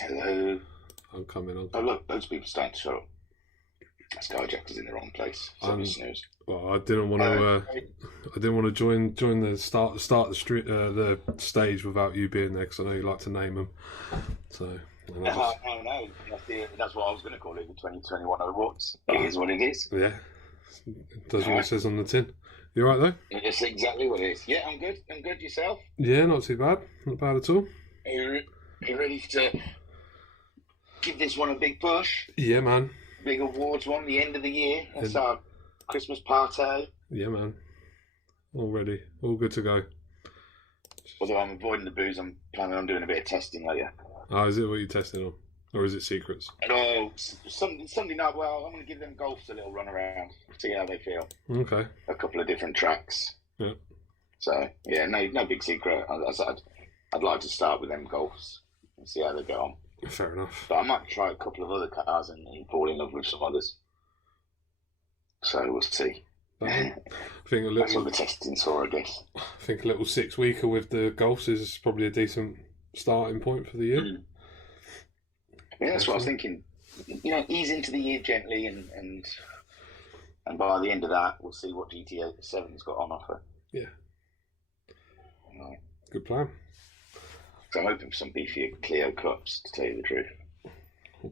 Hello. I'm coming on. Oh look, loads of people starting to show up. Skyjacker's in the wrong place. So snooze. Well, I didn't want to. I didn't want to join the start the stage without you being there because I know you like to name them. So. No. That's what I was going to call it. The 2021 awards. It is what it is. Yeah. It does what it says on the tin. You all right though? It's exactly what it is. Yeah, I'm good. I'm good. Yourself? Yeah, not too bad. Not bad at all. Are you ready to give this one a big push? Yeah, man. Big awards one, the end of the year. That's our Christmas party. Yeah, man. All ready. All good to go. Although I'm avoiding the booze, I'm planning on doing a bit of testing later. Oh, is it what you're testing on? Or is it secrets? No, Sunday night. Well, I'm going to give them golfs a little run around, see how they feel. Okay. A couple of different tracks. Yeah. So, yeah, no big secret. I'd like to start with them golfs and see how they go on. Fair enough. But I might try a couple of other cars and fall in love with some others. So we'll see. I think that's what the testing's for, I guess. I think a little 6-weeker with the golfs is probably a decent starting point for the year. Mm. Yeah, that's what I was thinking. You know, ease into the year gently, and by the end of that, we'll see what GTA 7's got on offer. Yeah. Good plan. So I'm hoping for some beefier Clio cups, to tell you the truth.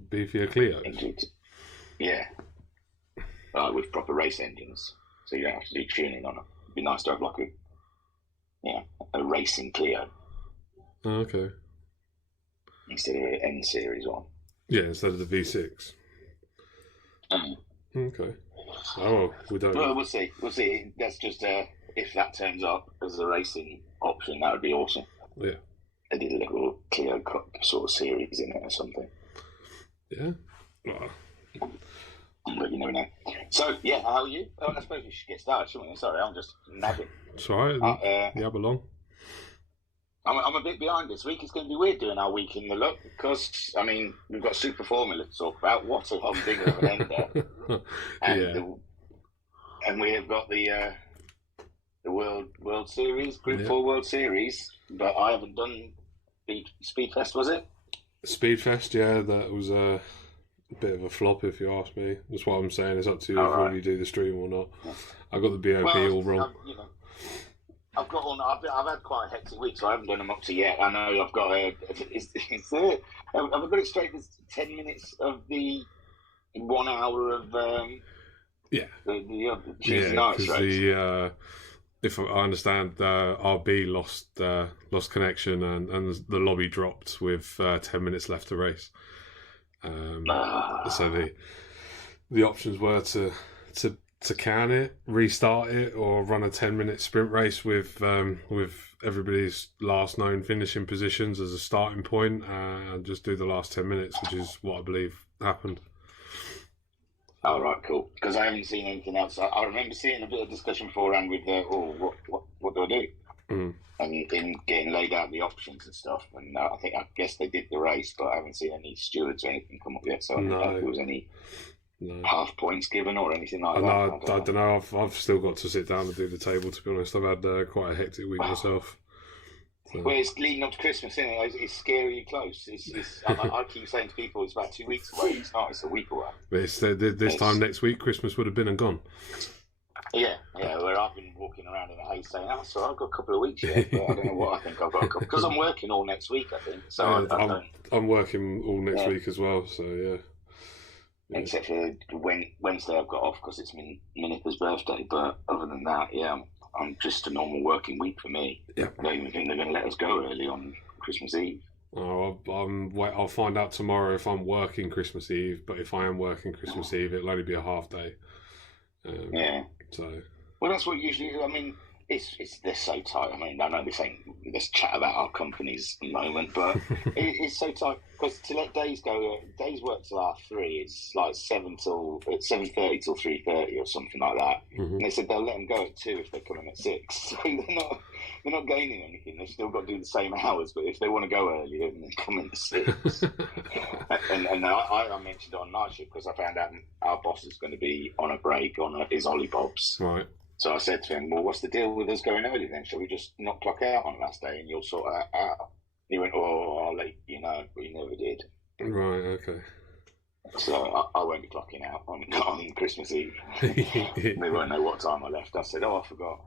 Beefier Clio? Yeah. With proper race engines, so you don't have to do tuning on them. It'd be nice to have like a racing Clio. Oh, okay. Instead of an N series one. Yeah, instead of the V6. Okay. Oh, well, we don't. Well, we'll see. We'll see. That's just if that turns up as a racing option, that would be awesome. Yeah. They did a little Clio Cup sort of series in it or something. Yeah. But you never know. So, yeah, how are you? Oh, I suppose we should get started, shouldn't we? Sorry, I'm just nagging. It's all right. You have a long. I'm a bit behind this week. It's going to be weird doing our week in the look because, I mean, we've got Super Formula to talk about. What a humdinger of an ender. And we have got the World Series, Group 4 World Series, but I haven't done Speedfest, was it? Speedfest, yeah, that was a bit of a flop if you ask me. That's what I'm saying. It's up to you whether you do the stream or not. I got the BOP all wrong. I've had quite a hectic week, so I haven't done them up to yet. I know I've got have I got it straight? There's 10 minutes of the 1 hour of the Tuesday night race. If I understand, RB lost connection and the lobby dropped with 10 minutes left to race. So the options were to can it, restart it, or run a 10-minute sprint race with everybody's last known finishing positions as a starting point, and just do the last 10 minutes, which is what I believe happened. Oh, right, cool. Because I haven't seen anything else. I remember seeing a bit of discussion beforehand with, what do I do? Mm. And in getting laid out the options and stuff. And I guess they did the race, but I haven't seen any stewards or anything come up yet. So I don't know if there was any half points given or anything like that. I don't know. I've still got to sit down and do the table, to be honest. I've had quite a hectic week myself. So. Well, it's leading up to Christmas, isn't it? It's scary close. I keep saying to people it's about 2 weeks away. It's not. It's a week away. This time next week, Christmas would have been and gone. Yeah. Where I've been walking around in a haze saying, "Oh, so I've got a couple of weeks yet." But I don't know what I think I've got a couple because I'm working all next week. I think so. I'm working all next week as well. So yeah. Except for Wednesday, I've got off because it's my nipper's birthday. But other than that, I'm just a normal working week for me. Yeah. I don't even think they're going to let us go early on Christmas Eve. Oh, I'll find out tomorrow if I'm working Christmas Eve. But if I am working Christmas Eve, it'll only be a half day. So. Well, that's what usually. I mean, they're so tight. I mean, I know this chat about our companies at the moment, but it's so tight because to let days go, days work till 3:30. It's like 7:30 till 3:30 or something like that. Mm-hmm. And they said they'll let them go at 2 if they come in at 6. So they're not gaining anything. They've still got to do the same hours, but if they want to go earlier, then they come in at 6. and I mentioned it on night shift because I found out our boss is going to be on a break on his Ollie Bobs. Right. So I said to him, well, what's the deal with us going early then? Shall we just not clock out on last day and you'll sort that out? He went, oh, I'll let you know, but he never did. Right, okay. So I won't be clocking out on Christmas Eve. They won't know what time I left. I said, I forgot.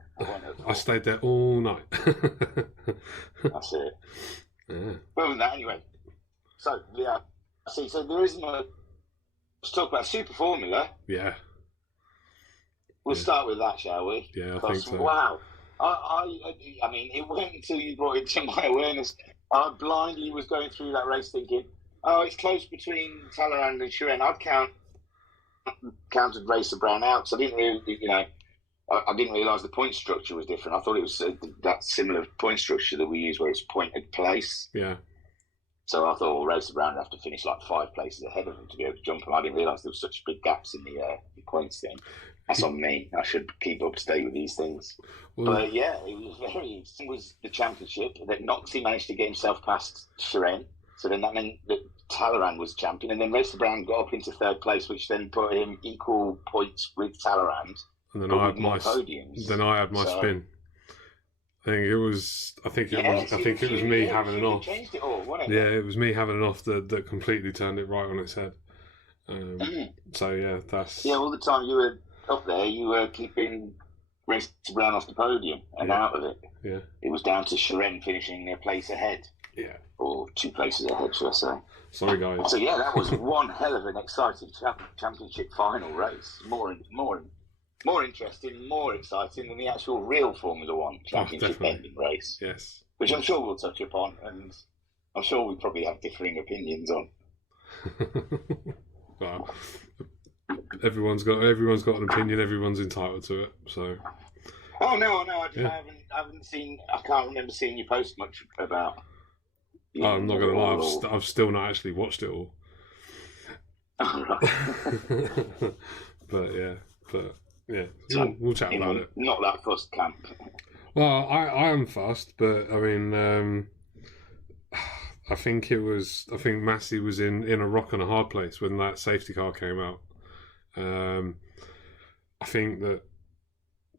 I stayed there all night. That's it. Yeah. Well, that anyway. So, yeah. See, so there isn't a... Let's talk about Super Formula. Yeah. We'll start with that, shall we? Yeah, I think so. Wow. I mean, it wasn't until you brought it to my awareness. I blindly was going through that race thinking, it's close between Talleyrand and Chiren. I'd counted Racer Brown out, so I didn't really, I didn't realise the point structure was different. I thought it was that similar point structure that we use where it's pointed place. Yeah. So I thought, Racer Brown would have to finish like 5 places ahead of him to be able to jump him. I didn't realise there was such big gaps in the points thing. That's on me. I should keep up to date with these things. Well, but yeah, it was the championship that Noxie managed to get himself past Chiren. So then that meant that Talleyrand was champion, and then Racer Brown got up into 3rd place, which then put him equal points with Talleyrand. And then I had my podiums. Then I had my spin. I think it was me having an off. Changed it all, wasn't it? Yeah, it was me having an off that completely turned it right on its head. So yeah, that's all the time you were up there, you were keeping Racer Brown off the podium and out of it. Yeah, it was down to Chiren finishing their place ahead. Yeah, or 2 places ahead, should I say? Sorry, guys. So yeah, that was one hell of an exciting championship final race. More interesting, more exciting than the actual real Formula One championship ending race. Yes, which I'm sure we'll touch upon, and I'm sure we probably have differing opinions on. Well, everyone's got an opinion. Everyone's entitled to it. So. Oh no! I haven't seen. I can't remember seeing you post much about. I'm not gonna lie. I've still not actually watched it all. But yeah, we'll chat about it. Not that fussed camp. Well, I am fussed, but I mean, I think Massey was in a rock and a hard place when that safety car came out. I think that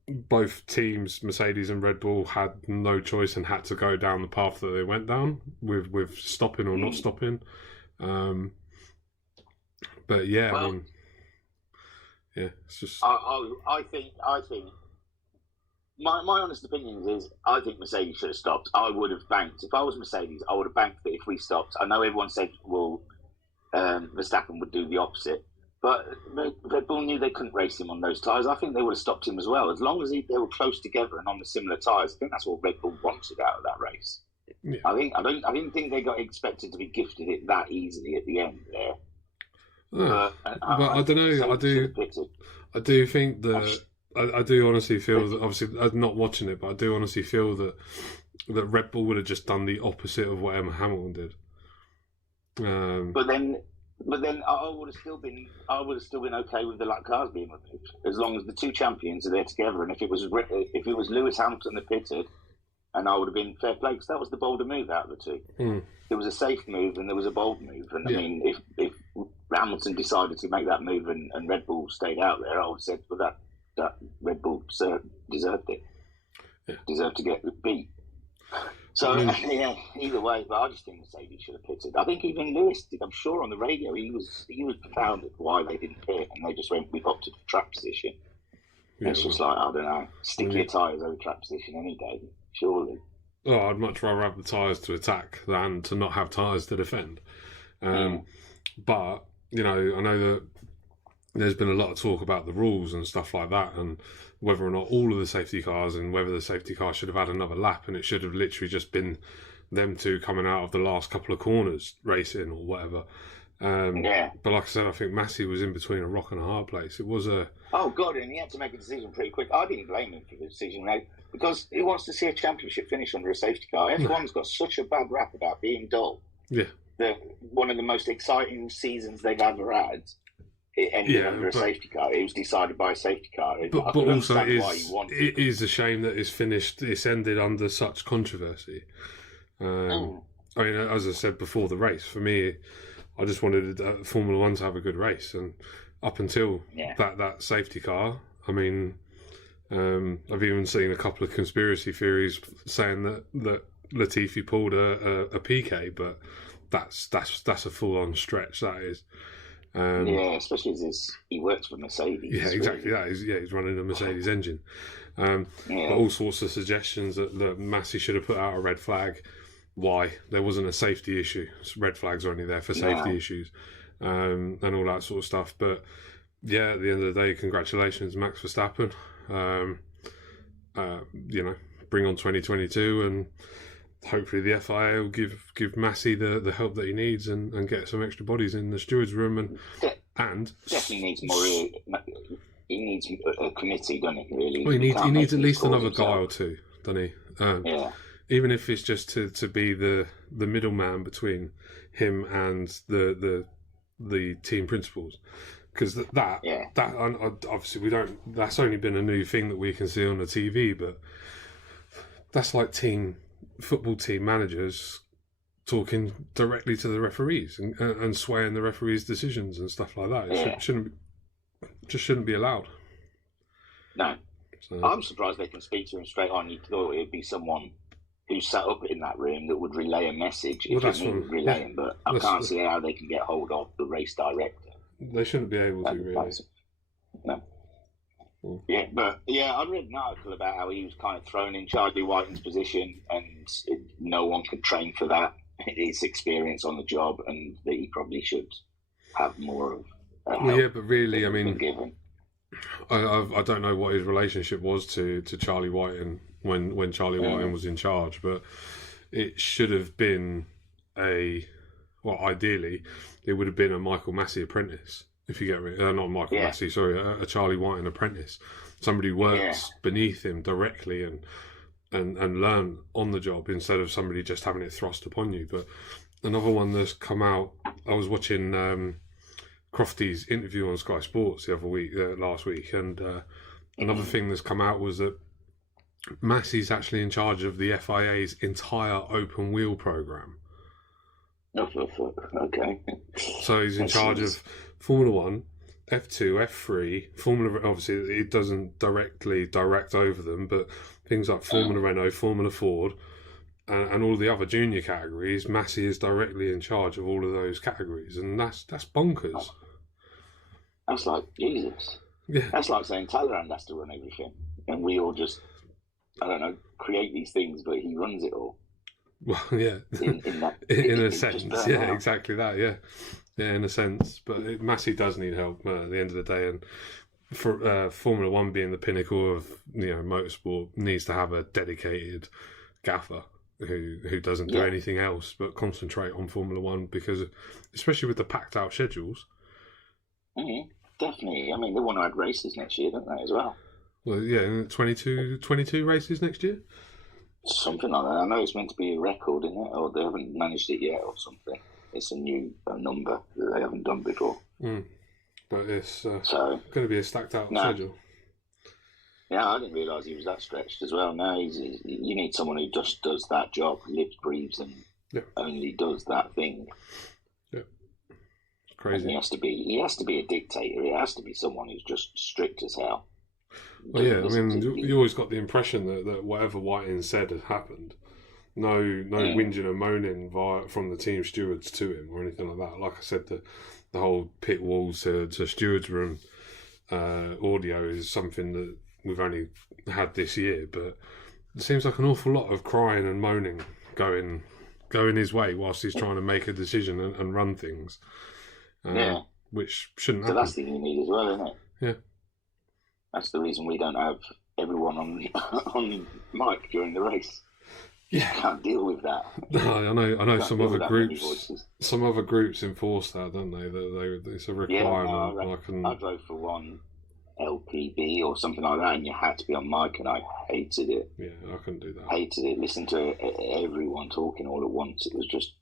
both teams, Mercedes and Red Bull, had no choice and had to go down the path that they went down with stopping or not stopping. But yeah, well, I mean, yeah, it's just. I think my honest opinion is I think Mercedes should have stopped. I would have banked if I was Mercedes. I would have banked that if we stopped. I know everyone said, well, Verstappen would do the opposite. But Red Bull knew they couldn't race him on those tyres. I think they would have stopped him as well. As long as they were close together and on the similar tyres, I think that's what Red Bull wanted out of that race. Yeah. I didn't think they got expected to be gifted it that easily at the end there. No. But I don't know. I do think that I do honestly feel that, obviously I'm not watching it, but I do honestly feel that Red Bull would have just done the opposite of what Emma Hamilton did. But then I would have still been okay with the lap cars being removed, as long as the 2 champions are there together. And if it was Lewis Hamilton that pitted, and I would have been fair play, because that was the bolder move out of the 2. There was a safe move and there was a bold move. And I mean, if Hamilton decided to make that move and Red Bull stayed out there, I would have said, well, that Red Bull deserved it. Yeah. Deserved to get beat. So, yeah, either way, but I just think Mercedes should have pitted. I think even Lewis did, I'm sure, on the radio, he was profound at why they didn't pit, and they just went, we've opted for track position. Yeah, it's just like, I don't know, stick your tyres over track position any day, surely. Oh, I'd much rather have the tyres to attack than to not have tyres to defend. But, I know that there's been a lot of talk about the rules and stuff like that, and whether or not all of the safety cars, and whether the safety car should have had another lap, and it should have literally just been them 2 coming out of the last couple of corners racing or whatever. But like I said, I think Massey was in between a rock and a hard place. It was a... Oh, God, and he had to make a decision pretty quick. I didn't blame him for the decision, because he wants to see a championship finish under a safety car. F1's got such a bad rap about being dull. Yeah. One of the most exciting seasons they've ever had, it ended under a safety car. It was decided by a safety car. But also, it is a shame that it's ended under such controversy. I mean, as I said before the race, for me, I just wanted Formula One to have a good race, and up until that safety car, I mean, I've even seen a couple of conspiracy theories saying that Latifi pulled a PK, but that's a full on stretch. That is. Yeah, especially as he works for Mercedes. Yeah, exactly. Really. He's running a Mercedes engine. But all sorts of suggestions that Massey should have put out a red flag. Why? There wasn't a safety issue. Red flags are only there for safety issues, and all that sort of stuff. But yeah, at the end of the day, congratulations, Max Verstappen. Bring on 2022, and hopefully the FIA will give Massey the help that he needs and get some extra bodies in the stewards room and definitely needs more. He needs a committee, doesn't he? Really, well, he needs at least another guy or two, doesn't he? Even if it's just to be the middleman between him and the team principals, because that obviously we don't. That's only been a new thing that we can see on the TV, but that's like football team managers talking directly to the referees and swaying the referees' decisions and stuff like that. It shouldn't be allowed. No, so. I'm surprised they can speak to him straight on. You thought it'd be someone who sat up in that room that would relay a message if it needed relaying, but I can't see how they can get hold of the race director. They shouldn't be able to, really. No. Yeah, but I read an article about how he was kind of thrown in Charlie Whiting's position, and no one could train for that. His experience on the job, and that he probably should have more of. But really, I mean, I don't know what his relationship was to Charlie Whiting when Charlie Whiting was in charge, but it should have been ideally, it would have been a Michael Massey apprentice. If you get me, not Michael Massey, sorry, a Charlie Whiting apprentice, somebody who works beneath him directly and learn on the job instead of somebody just having it thrust upon you. But another one that's come out, I was watching Crofty's interview on Sky Sports last week, and another thing that's come out was that Massey's actually in charge of the FIA's entire open wheel program. Okay. So he's in charge of Formula 1, F2, F3, Formula... Obviously, it doesn't directly direct over them, but things like Formula Renault, Formula Ford, and all the other junior categories, Massey is directly in charge of all of those categories, and that's bonkers. That's like Jesus. Yeah. That's like saying Talleyrand has to run everything, and we all just, I don't know, create these things, but he runs it all. Well, yeah, in a sense, exactly that, yeah, in a sense. But Massey does need help at the end of the day, and for Formula One being the pinnacle of motorsport, needs to have a dedicated gaffer who doesn't do anything else but concentrate on Formula One, because especially with the packed out schedules. Mm-hmm. Definitely. I mean, they want to add races next year, don't they, as well? Well, yeah, 22 races next year. Something like that. I know it's meant to be a record, isn't it? Or they haven't managed it yet, or something. It's a new number that they haven't done before. But it's going to be a stacked out schedule. Yeah, I didn't realise he was that stretched as well. No, you need someone who just does that job, lives, breathes, and only does that thing. Yeah, it's crazy. And he has to be a dictator. He has to be someone who's just strict as hell. Well, yeah, I mean, you always got the impression that whatever Whiting said had happened. No whinging and moaning from the team stewards to him or anything like that. Like I said, the whole pit walls to stewards room audio is something that we've only had this year, but it seems like an awful lot of crying and moaning going his way whilst he's trying to make a decision and run things. Which shouldn't happen. So that's the thing you need as well, isn't it? Yeah. That's the reason we don't have everyone on mic during the race. Yeah, you can't deal with that. No, I know. Some other groups enforce that, don't they? That it's a requirement. Yeah, I drove for one LPB or something like that, and you had to be on mic, and I hated it. Yeah, I couldn't do that. Hated it. Listen to everyone talking all at once. It was just,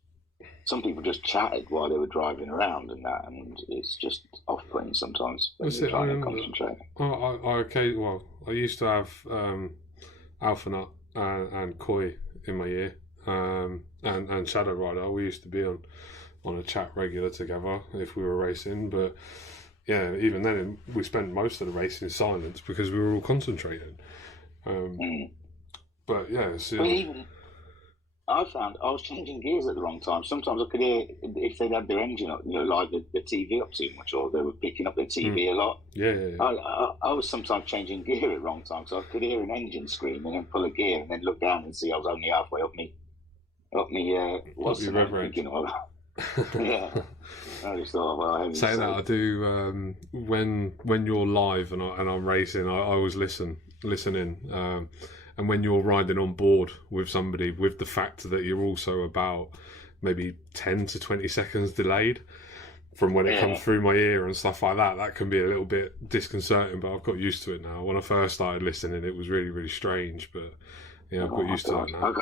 some people just chatted while they were driving around and that, and it's just off-putting sometimes when you're trying to concentrate. I used to have Alpha Nut and Koi in my year, and Shadow Rider. We used to be on a chat regular together if we were racing, but yeah, even then we spent most of the race in silence because we were all concentrating. But yeah, I found I was changing gears at the wrong time. Sometimes I could hear if they'd had their engine up, like the TV up too much, or they were picking up their TV a lot. Yeah. I was sometimes changing gear at the wrong time, so I could hear an engine scream and then pull a gear and then look down and see I was only halfway up me. What's the rev range? Yeah. I just thought, well, say that I do when you're live and I'm racing, I always listen in. And when you're riding on board with somebody, with the fact that you're also about maybe 10 to 20 seconds delayed from when it comes through my ear and stuff like that, that can be a little bit disconcerting, but I've got used to it now. When I first started listening, it was really, really strange, but yeah, I've got used to it now.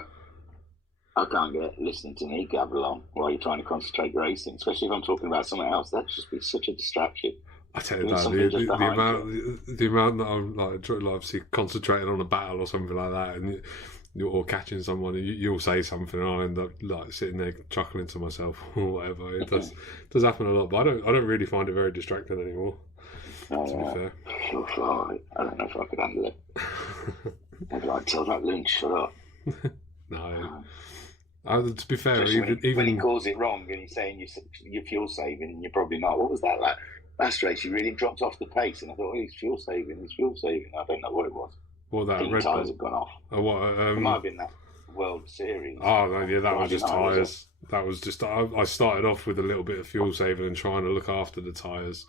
I can't get listening to me gabble on while you're trying to concentrate racing, especially if I'm talking about something else. That'd just be such a distraction. I tell you that the amount that I'm like obviously concentrating on a battle or something like that, and you're catching someone, and you'll say something, and I'll end up like sitting there chuckling to myself or whatever. It does happen a lot, but I don't really find it very distracting anymore. To be fair, I don't know if I could handle it. I'd like tell that loon shut up. No. To be fair, even when he calls it wrong and he's saying you're fuel saving, and you're probably not. What was that like? Last race, you really dropped off the pace, and I thought, he's fuel saving. I don't know what it was. Well, that red tyres had gone off. It might have been that World Series. Oh, no, yeah, that was just tyres. That was just, I started off with a little bit of fuel saving and trying to look after the tyres.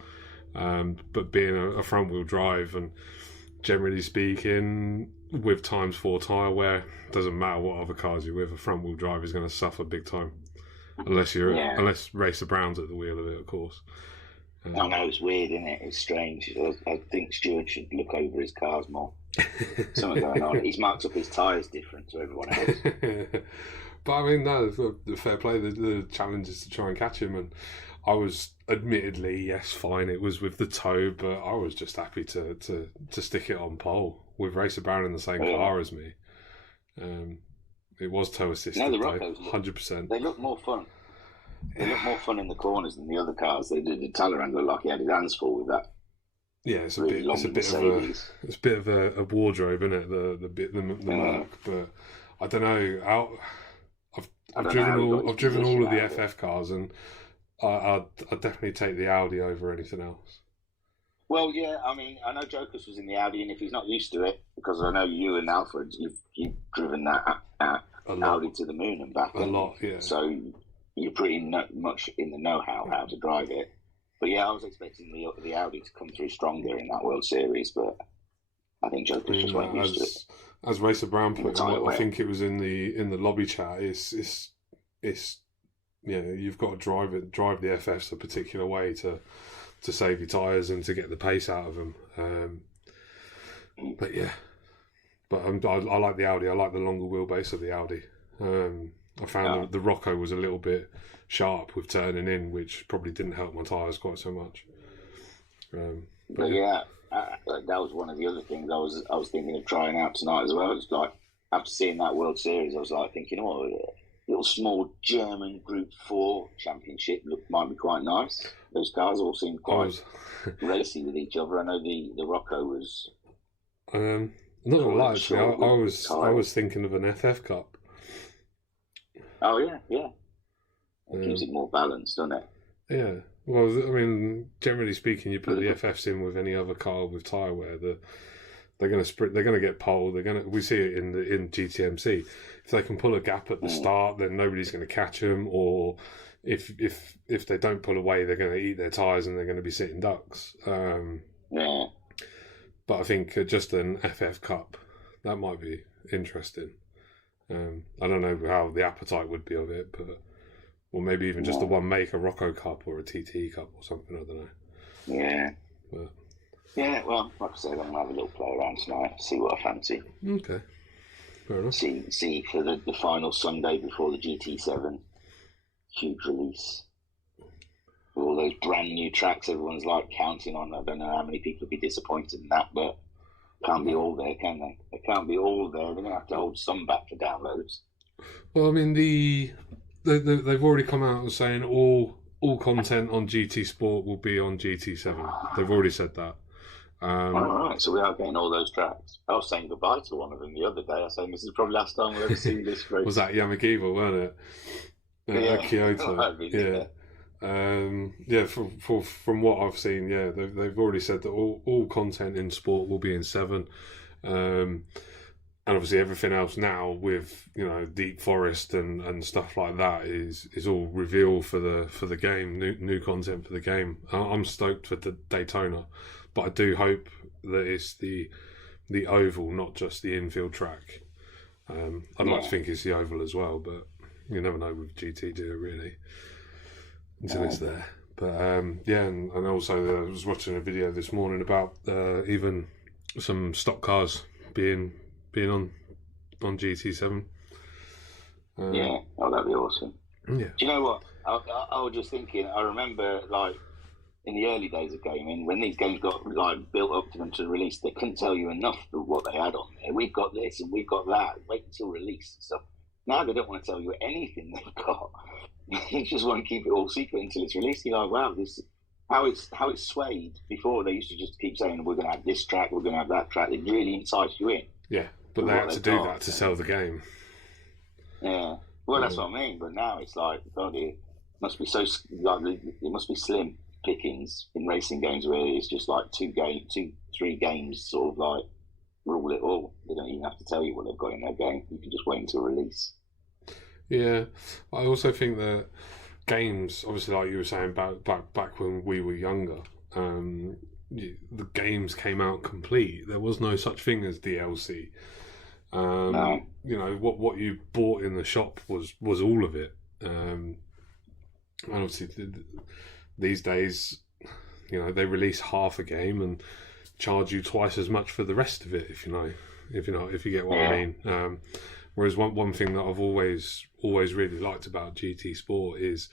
But being a front wheel drive, and generally speaking, with ×4 tyre wear, it doesn't matter what other cars you're with, a front wheel drive is going to suffer big time. Unless Racer Brown's at the wheel of it, of course. I know, it's weird, isn't it? It's strange. I think Stewart should look over his cars more. Something going on. He's marked up his tyres different to everyone else. But I mean, no, the fair play. The challenge is to try and catch him, and I was admittedly, yes, fine. It was with the toe, but I was just happy to stick it on pole with Racer Brown in the same car as me. It was toe assisted. No, the Roccos, 100%. They look more fun. They look more fun in the corners than the other cars. They did. The Talleyrand looked like he had his hands full with that. Yeah, it's a bit of a wardrobe, isn't it? The Merc, but I don't know. I've driven all of the FF cars, and I'd definitely take the Audi over anything else. Well, yeah, I mean, I know Jokas was in the Audi, and if he's not used to it, because I know you and Alfred, you've driven that Audi to the moon and back. A lot, yeah. So you're pretty much in the know-how to drive it. But yeah, I was expecting the Audi to come through stronger in that World Series, but I think Joker's just went used to it. As Racer Brown put it, I think it was in the lobby chat. It's you've got to drive the FFs a particular way to save your tyres and to get the pace out of them. But yeah, I like the Audi. I like the longer wheelbase of the Audi. I found the Rocco was a little bit sharp with turning in, which probably didn't help my tyres quite so much. But yeah, that was one of the other things I was thinking of trying out tonight as well. It's like, after seeing that World Series, I was like thinking, little small German Group 4 championship might be quite nice. Those cars all seem quite racy with each other. I know the Rocco was. I'm not gonna lie, actually, I was thinking of an FF Cup. Oh yeah. It keeps it more balanced, doesn't it? Yeah. Well, I mean, generally speaking, you put the FFs in with any other car with tyre wear, they're going to sprint. They're going to get pole. We see it in GTMC. If they can pull a gap at the start, then nobody's going to catch them. Or if they don't pull away, they're going to eat their tyres and they're going to be sitting ducks. Yeah. But I think just an FF Cup, that might be interesting. I don't know how the appetite would be of it, but or maybe even just the one make, a Rocco Cup or a TT Cup or something. I don't know. Yeah. But yeah, well, like I said, I'm going to have a little play around tonight, see what I fancy. Okay. Fair enough. See for the final Sunday before the GT7 huge release. With all those brand new tracks everyone's like counting on. I don't know how many people would be disappointed in that, but can't be all there, can they? They can't be all there. They're going to have to hold some back for downloads. Well, I mean, they've already come out and saying all content on GT Sport will be on GT7. They've already said that. All right, so we are getting all those tracks. I was saying goodbye to one of them the other day. I was saying this is probably the last time we'll ever see this race. Was that Yamagiva, wasn't it? Kyoto. Yeah. From what I've seen, yeah, they've already said that all content in sport will be in 7. And obviously everything else now with, you know, Deep Forest and stuff like that is all reveal for the game, new content for the game. I'm stoked for the Daytona, but I do hope that it's the oval, not just the infield track. I'd like to think it's the oval as well, but you never know with GT, do you, really, until it's there. But and also I was watching a video this morning about even some stock cars being on GT7. That'd be awesome. Yeah. Do you know what? I was just thinking, I remember, like, in the early days of gaming, when these games got, like, built up to them to release, they couldn't tell you enough of what they had on there. We've got this and we've got that. Wait until release and stuff. Now they don't want to tell you anything they've got. They just want to keep it all secret until it's released. You're like, wow, this how it's swayed. Before they used to just keep saying, we're going to have this track, we're going to have that track. It really entice you in. Yeah, but they had to do that to sell the game. Yeah, well, that's what I mean. But now it's like, God, it must be so, like, it must be slim pickings in racing games where it's just like 3 games sort of like rule it all. They don't even have to tell you what they've got in their game. You can just wait until release. Yeah, I also think that games, obviously, like you were saying back when we were younger, the games came out complete. There was no such thing as DLC. No. You know, what you bought in the shop was all of it. And obviously, these days, you know, they release half a game and charge you twice as much for the rest of it. If you get what I mean. Whereas one thing that I've always really liked about GT Sport is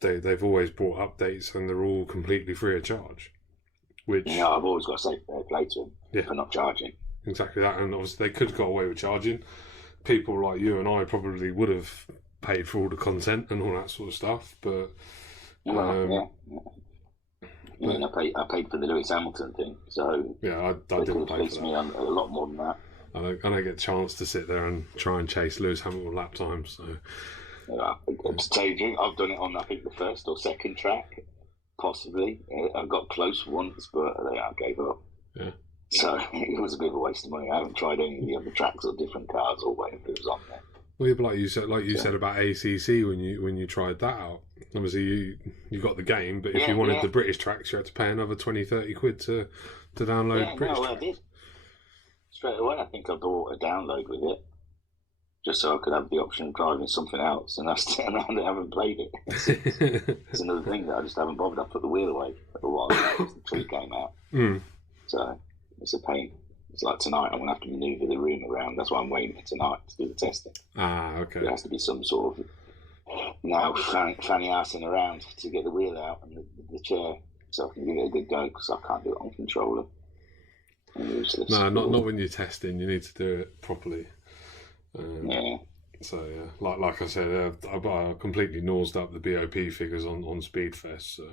they've always brought updates and they're all completely free of charge. Which I've always got to say fair play to them for not charging. Exactly that, and obviously they could have got away with charging. People like you and I probably would have paid for all the content and all that sort of stuff, but I paid for the Lewis Hamilton thing, so I didn't pay for that. Me a lot more than that. I don't get a chance to sit there and try and chase Lewis Hamilton lap times. So, to tell you the truth, I've done it on, I think, the first or second track, possibly. I got close once, but I gave up. Yeah. So it was a bit of a waste of money. I haven't tried any of the other tracks or different cars or whatever it was on there. Well, yeah, but like you said about ACC when you tried that out. Obviously, you got the game, but if you wanted the British tracks, you had to pay another 20-30 quid to download British tracks. I did. Straight away, I think I bought a download with it, just so I could have the option of driving something else, and I haven't played it. It's another thing that I just haven't bothered. I put the wheel away for a while because the tree came out. So it's a pain. It's like tonight, I'm going to have to manoeuvre the room around. That's why I'm waiting for tonight to do the testing. Okay. There has to be some sort of fanny arsing around to get the wheel out and the chair, so I can give it a good go, because I can't do it on controller. No, not when you're testing. You need to do it properly. So like I said, I completely nosed up the BOP figures on Speedfest, so,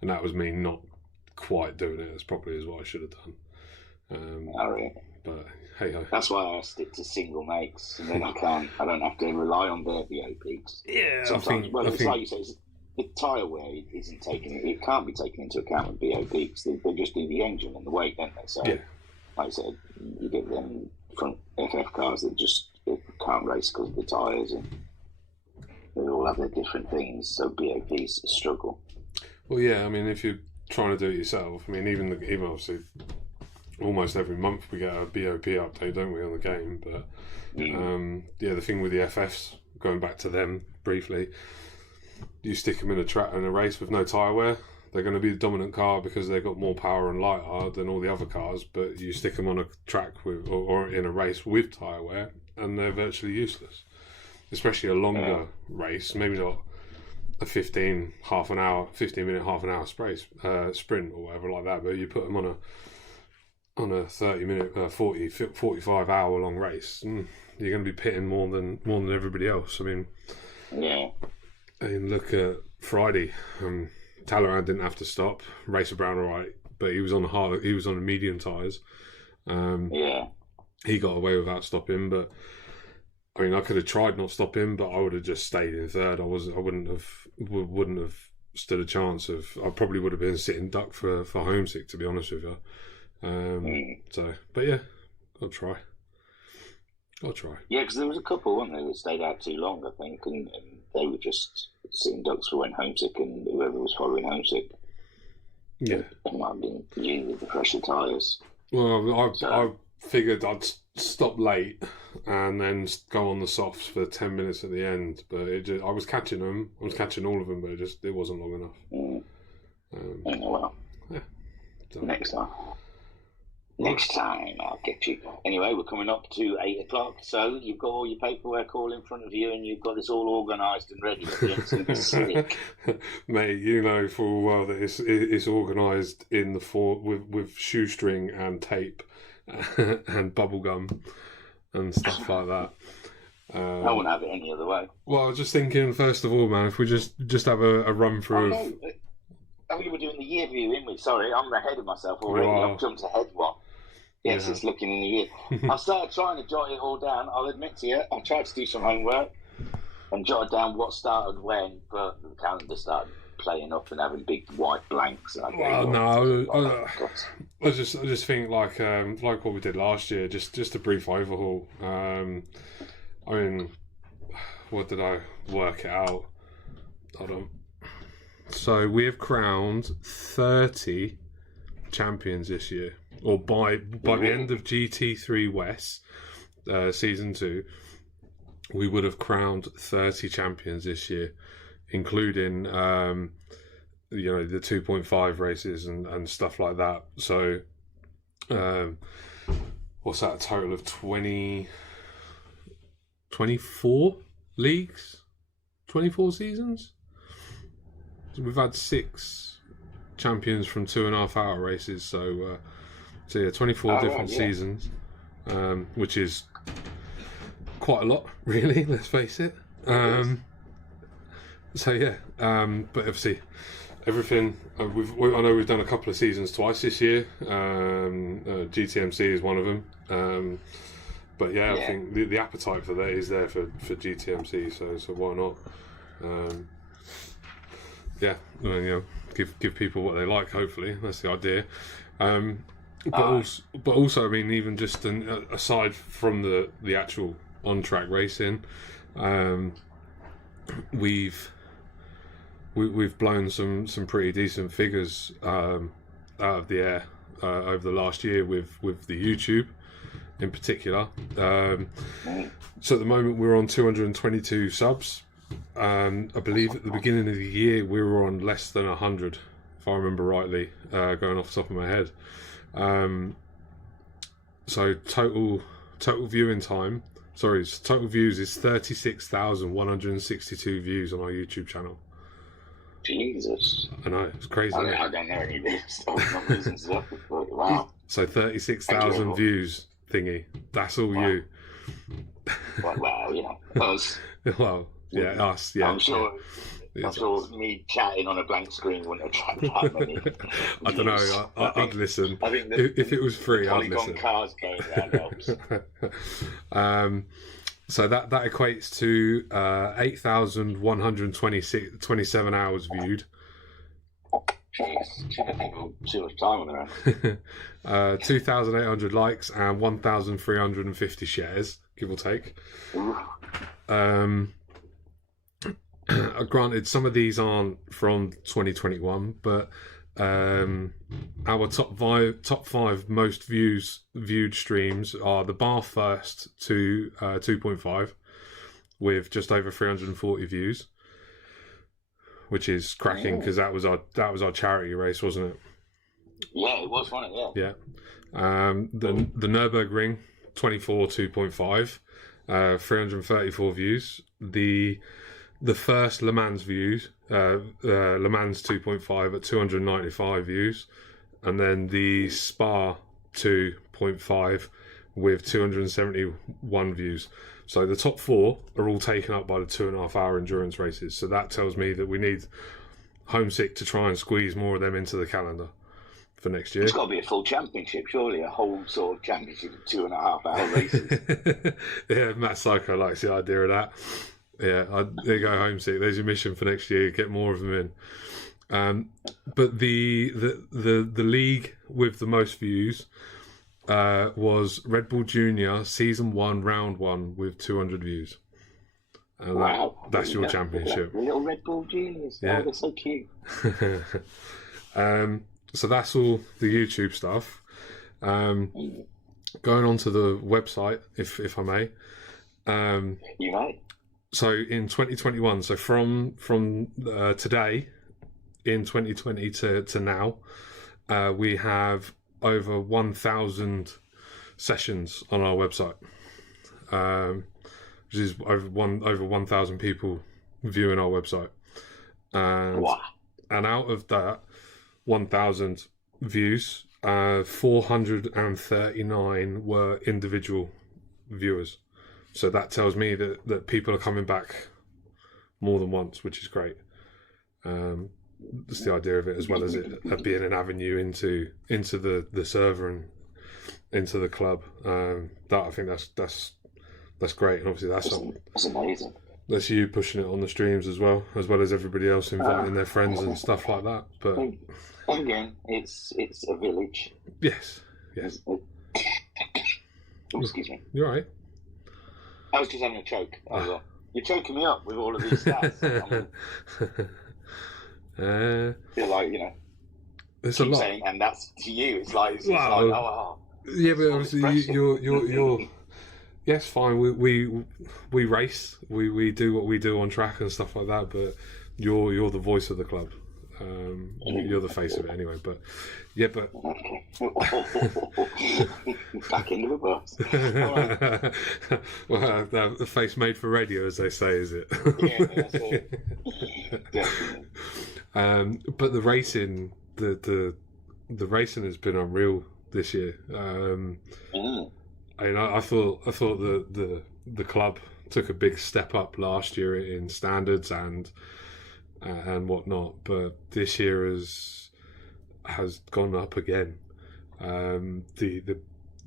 and that was me not quite doing it as properly as what I should have done. But hey ho. That's why I stick to single makes, and then I don't have to rely on their BOPs. Yeah, sometimes. It's like you say, the tyre wear isn't taken. It can't be taken into account with BOP because they just do the engine and the weight, don't they? So, like I said, you get them front FF cars that just can't race because of the tyres, and they all have their different things. So BOPs struggle. Well, yeah, I mean, if you're trying to do it yourself, I mean, even obviously, almost every month we get a BOP update, don't we, on the game? But the thing with the FFs, going back to them briefly, you stick them in a race with no tyre wear, they're going to be the dominant car because they've got more power and lighter than all the other cars. But you stick them on a track with or in a race with tyre wear, and they're virtually useless. Especially a longer race, maybe not a 15-minute, half an hour sprint or whatever like that. But you put them on a 30-minute, 45 hour long race, you're going to be pitting more than everybody else. I mean, and look at Friday. Talleyrand didn't have to stop. Racer Brown, all right, but he was on the medium tyres. He got away without stopping, but I mean, I could have tried not stopping, but I would have just stayed in third. I wouldn't have stood a chance of. I probably would have been sitting duck for homesick, to be honest with you. So, but yeah, I'll try. Yeah, because there was a couple, weren't there, that stayed out too long, I think, and they were just sitting ducks for when homesick, and whoever was following homesick. Yeah. It might have been you with the fresher tyres. Well, I figured I'd stop late and then go on the softs for 10 minutes at the end, but I was catching them. I was catching all of them, but it wasn't long enough. Well, yeah. So. Next time I'll get you. Anyway, we're coming up to 8 o'clock, so you've got all your paperwork all in front of you, and you've got this all organised and ready. It's going to be sick. Mate, you know full well that it's organised in with shoestring and tape and bubble gum and stuff like that. I wouldn't have it any other way. Well, I was just thinking, first of all, man, if we just have a run through. We were doing the year view, weren't we? Sorry, I'm ahead of myself already. Wow. I've jumped ahead one. Yes, It's looking in the year. I started trying to jot it all down. I'll admit to you, I tried to do some homework and jotted down what started when, but the calendar started playing up and having big white blanks. And I just think like what we did last year, just a brief overhaul. I mean, what did I work it out? Hold on. So we have crowned 30 champions this year, or by the end of GT3 West season 2, we would have crowned 30 champions this year, including the 2.5 races and stuff like that. So what's that, a total of 24 leagues, 24 seasons? We've had 6 champions from 2.5 hour races, so 24 different seasons, which is quite a lot, really. Let's face it. So yeah, but obviously everything. I know we've done a couple of seasons twice this year. GTMC is one of them. But yeah, I think the appetite for that is there for GTMC. So why not? Give people what they like. Hopefully, that's the idea. But also, I mean, even just aside from the actual on track racing, we've blown some pretty decent figures out of the air over the last year with the YouTube in particular. So at the moment we're on 222 subs. I believe at the beginning of the year we were on less than 100, if I remember rightly, going off the top of my head. So total viewing time, total views is 36,162 views on our YouTube channel. Jesus. I know, it's crazy. I don't know any of these numbers and stuff. Wow. So 36,000 views thingy. That's all you. Wow, us. Well, yeah, us, yeah. I'm sure me chatting on a blank screen wouldn't attract that many. I don't know. I'd listen. I think if it was free, I'd listen. Cars going around helps. So that equates to 8,127 hours viewed. Jeez, too much time on their 2,800 likes and 1,350 shares, give or take. Granted, some of these aren't from 2021, but our top five most viewed streams are the Bar First to 2.5 with just over 340 views, which is cracking because that was our charity race, wasn't it? Yeah, it was, wasn't it? Yeah. The Nürburgring 24 2.5, 334 views. The first Le Mans views, Le Mans 2.5 at 295 views, and then the Spa 2.5 with 271 views. So the top 4 are all taken up by the 2.5 hour endurance races. So that tells me that we need Homesick to try and squeeze more of them into the calendar for next year. It's got to be a full championship, surely, a whole sort of championship of 2.5 hour races. Yeah, Matt Psycho likes the idea of that. Yeah, there you go, homesick. There's your mission for next year. Get more of them in. But the league with the most views was Red Bull Junior Season 1, Round 1 with 200 views. Wow. That's your championship. The little Red Bull Juniors. Yeah. Oh, they're so cute. So that's all the YouTube stuff. Going on to the website, if I may. You may. So in 2021, so from today in 2020 to now, we have over 1,000 sessions on our website, which is over 1,000 people viewing our website. And, wow. And out of that 1,000 views, 439 were individual viewers. So that tells me that people are coming back more than once, which is great. That's the idea of it, as well as it being an avenue into the server and into the club. That I think that's great, and obviously that's amazing. That's you pushing it on the streams as well as everybody else inviting their friends and stuff like that. But again, it's a village. Yes. Oh, excuse me. You're right. I was just having a choke. You're choking me up with all of these stats. You're like, there's a lot. Saying, and that's to you. It's like, yeah, but obviously you're. Yes, fine. We race. We do what we do on track and stuff like that. But you're the voice of the club. You're the face of it anyway. But yeah, but back into the bus. Well, the face made for radio, as they say, is it? Yeah, that's it. Definitely. But the racing, the racing has been unreal this year. I thought the club took a big step up last year in standards and whatnot, but this year has gone up again.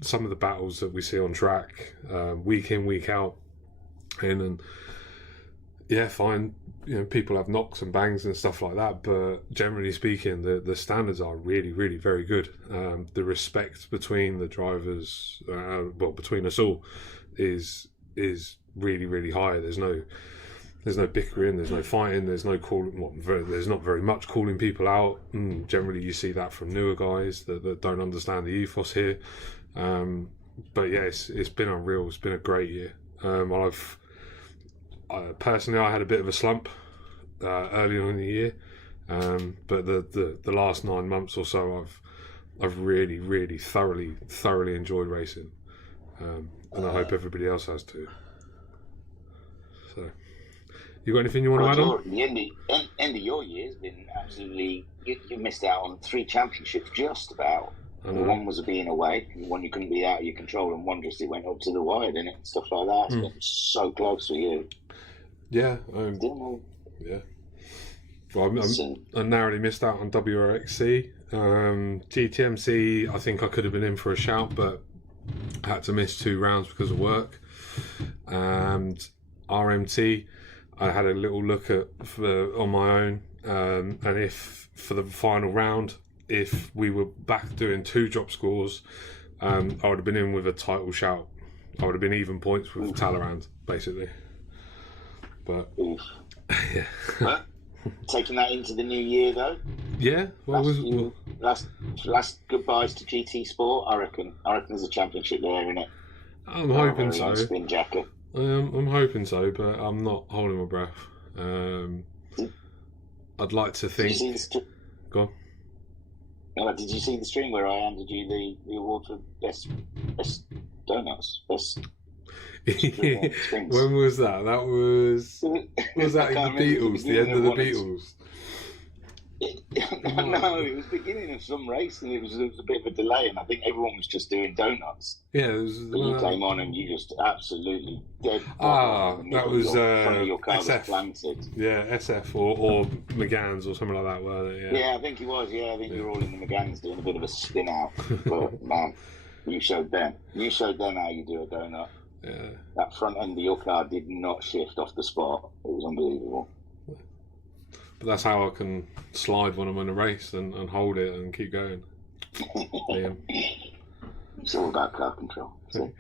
Some of the battles that we see on track, week in, week out, and yeah, fine. People have knocks and bangs and stuff like that, but generally speaking, the standards are really, really very good. The respect between the drivers, between us all, is really, really high. There's no bickering, there's no fighting, there's no calling. There's not very much calling people out. Generally, you see that from newer guys that don't understand the ethos here. But yeah, it's been unreal. It's been a great year. Personally, I had a bit of a slump early on in the year, but the last 9 months or so, I've really, really thoroughly enjoyed racing, and I hope everybody else has too. So, you got anything you want to add on? The end of your year has been absolutely. You missed out on 3 championships, just about. One was being away, one you couldn't be out of your control, and one just it went up to the wire, didn't it? Stuff like that. It's been so close for you. Yeah. Yeah. Well, I narrowly missed out on WRXC. GTMC, I think I could have been in for a shout, but I had to miss 2 rounds because of work. And RMT, I had a little look at on my own, and if for the final round, if we were back doing 2 drop scores, I would have been in with a title shout. I would have been even points with Talleyrand, basically. But yeah. But, taking that into the new year, though. Yeah. Well, last goodbyes to GT Sport. I reckon there's a championship there, isn't it? I'm hoping so. Spin jacket. I'm hoping so, but I'm not holding my breath. I'd like to think. Did you see Go on. Did you see the stream where I handed you the award for best donuts? When was that? Was that in the Beatles? The end of the Beatles? No, it was the beginning of some race, and it was a bit of a delay, and I think everyone was just doing donuts. Yeah, it was. But you came on, and you just absolutely dead. That was front of your car SF. was planted. Yeah, SF or McGann's or something like that, weren't it? Yeah, I think it was. Yeah, I think you were all in the McGann's doing a bit of a spin out. But man, you showed them. You showed them how you do a donut. Yeah. That front end of your car did not shift off the spot. It was unbelievable. But that's how I can slide when I'm in a race and hold it and keep going. It's all about car control. So.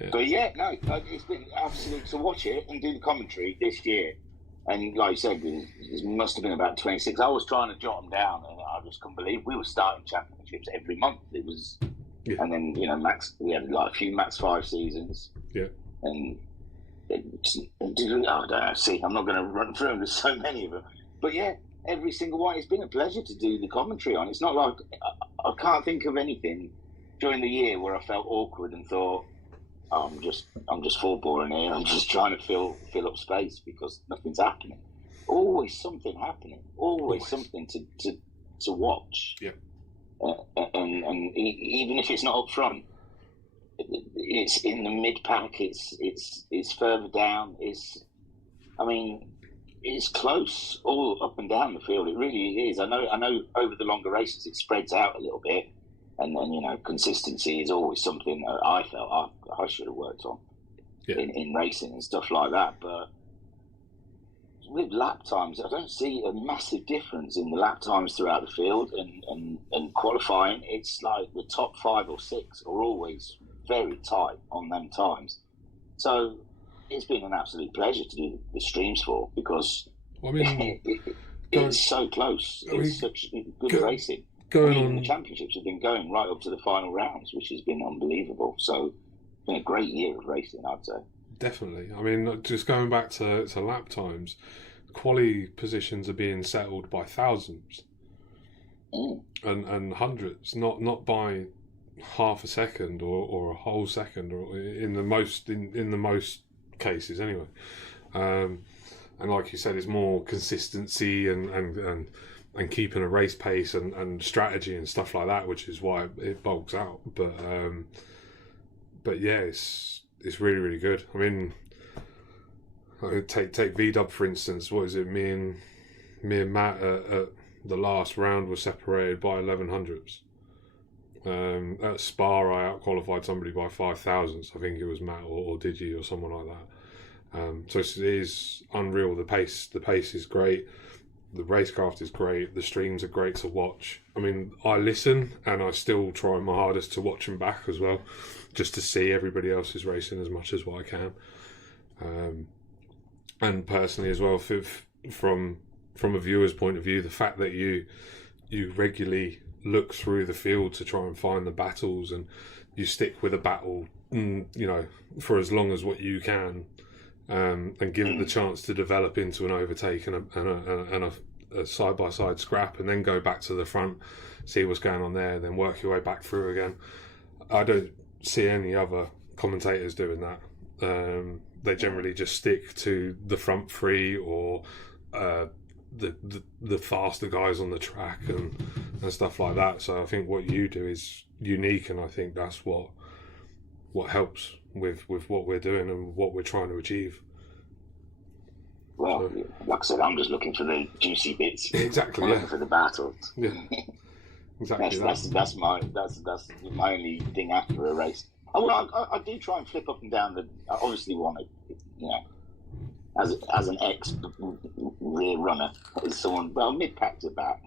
Yeah. But yeah, no, it's been absolute to watch it and do the commentary this year. And like you said, it must have been about 26. I was trying to jot them down, and I just couldn't believe we were starting championships every month. It was, and then we had like a few Max 5 seasons. Yeah, and I don't know. See, I'm not going to run through them. There's so many of them. But yeah, every single one. It's been a pleasure to do the commentary on. It's not like I can't think of anything during the year where I felt awkward and thought, I'm just full boring here. I'm just trying to fill up space because nothing's happening. Always something happening. Always something to watch. Yeah. And even if it's not up front, it's in the mid pack. It's further down. It's close all up and down the field. It really is. I know. Over the longer races, it spreads out a little bit, and then consistency is always something that I felt I should have worked on in racing and stuff like that. But with lap times, I don't see a massive difference in the lap times throughout the field and qualifying. It's like the top 5 or 6 are always very tight on them times. So it's been an absolute pleasure to do the streams for because it's so close. It's such good racing. The championships have been going right up to the final rounds, which has been unbelievable. So it's been a great year of racing, I'd say. Definitely. I mean, just going back to lap times, quali positions are being settled by thousands and hundreds, not by half a second or a whole second, or in the most cases anyway. And like you said, it's more consistency and keeping a race pace and strategy and stuff like that, which is why it bulks out. But yeah, it's really, really good. I mean, take VDub for instance. What is it? Me and Matt at the last round were separated by 1100ths. At Spa, I out-qualified somebody by 5 thousandths. I think it was Matt or Digi or someone like that. So it is unreal. The pace is great. The racecraft is great. The streams are great to watch. I mean, I listen and I still try my hardest to watch them back as well, just to see everybody else's racing as much as what I can. And personally as well, from a viewer's point of view, the fact that you regularly look through the field to try and find the battles, and you stick with a battle, for as long as what you can, and give it the chance to develop into an overtake and a side-by-side scrap, and then go back to the front, see what's going on there, then work your way back through again. I don't see any other commentators doing that. They generally just stick to the front three or the faster guys on the track and stuff like that. So I think what you do is unique, and I think that's what helps with what we're doing and what we're trying to achieve. Well, like I said, I'm just looking for the juicy bits. Exactly. Looking for the battles. Yeah. Exactly. That's my only thing after a race. I do try and flip up and down. I obviously want to, as an ex rear runner, as someone mid pack to back.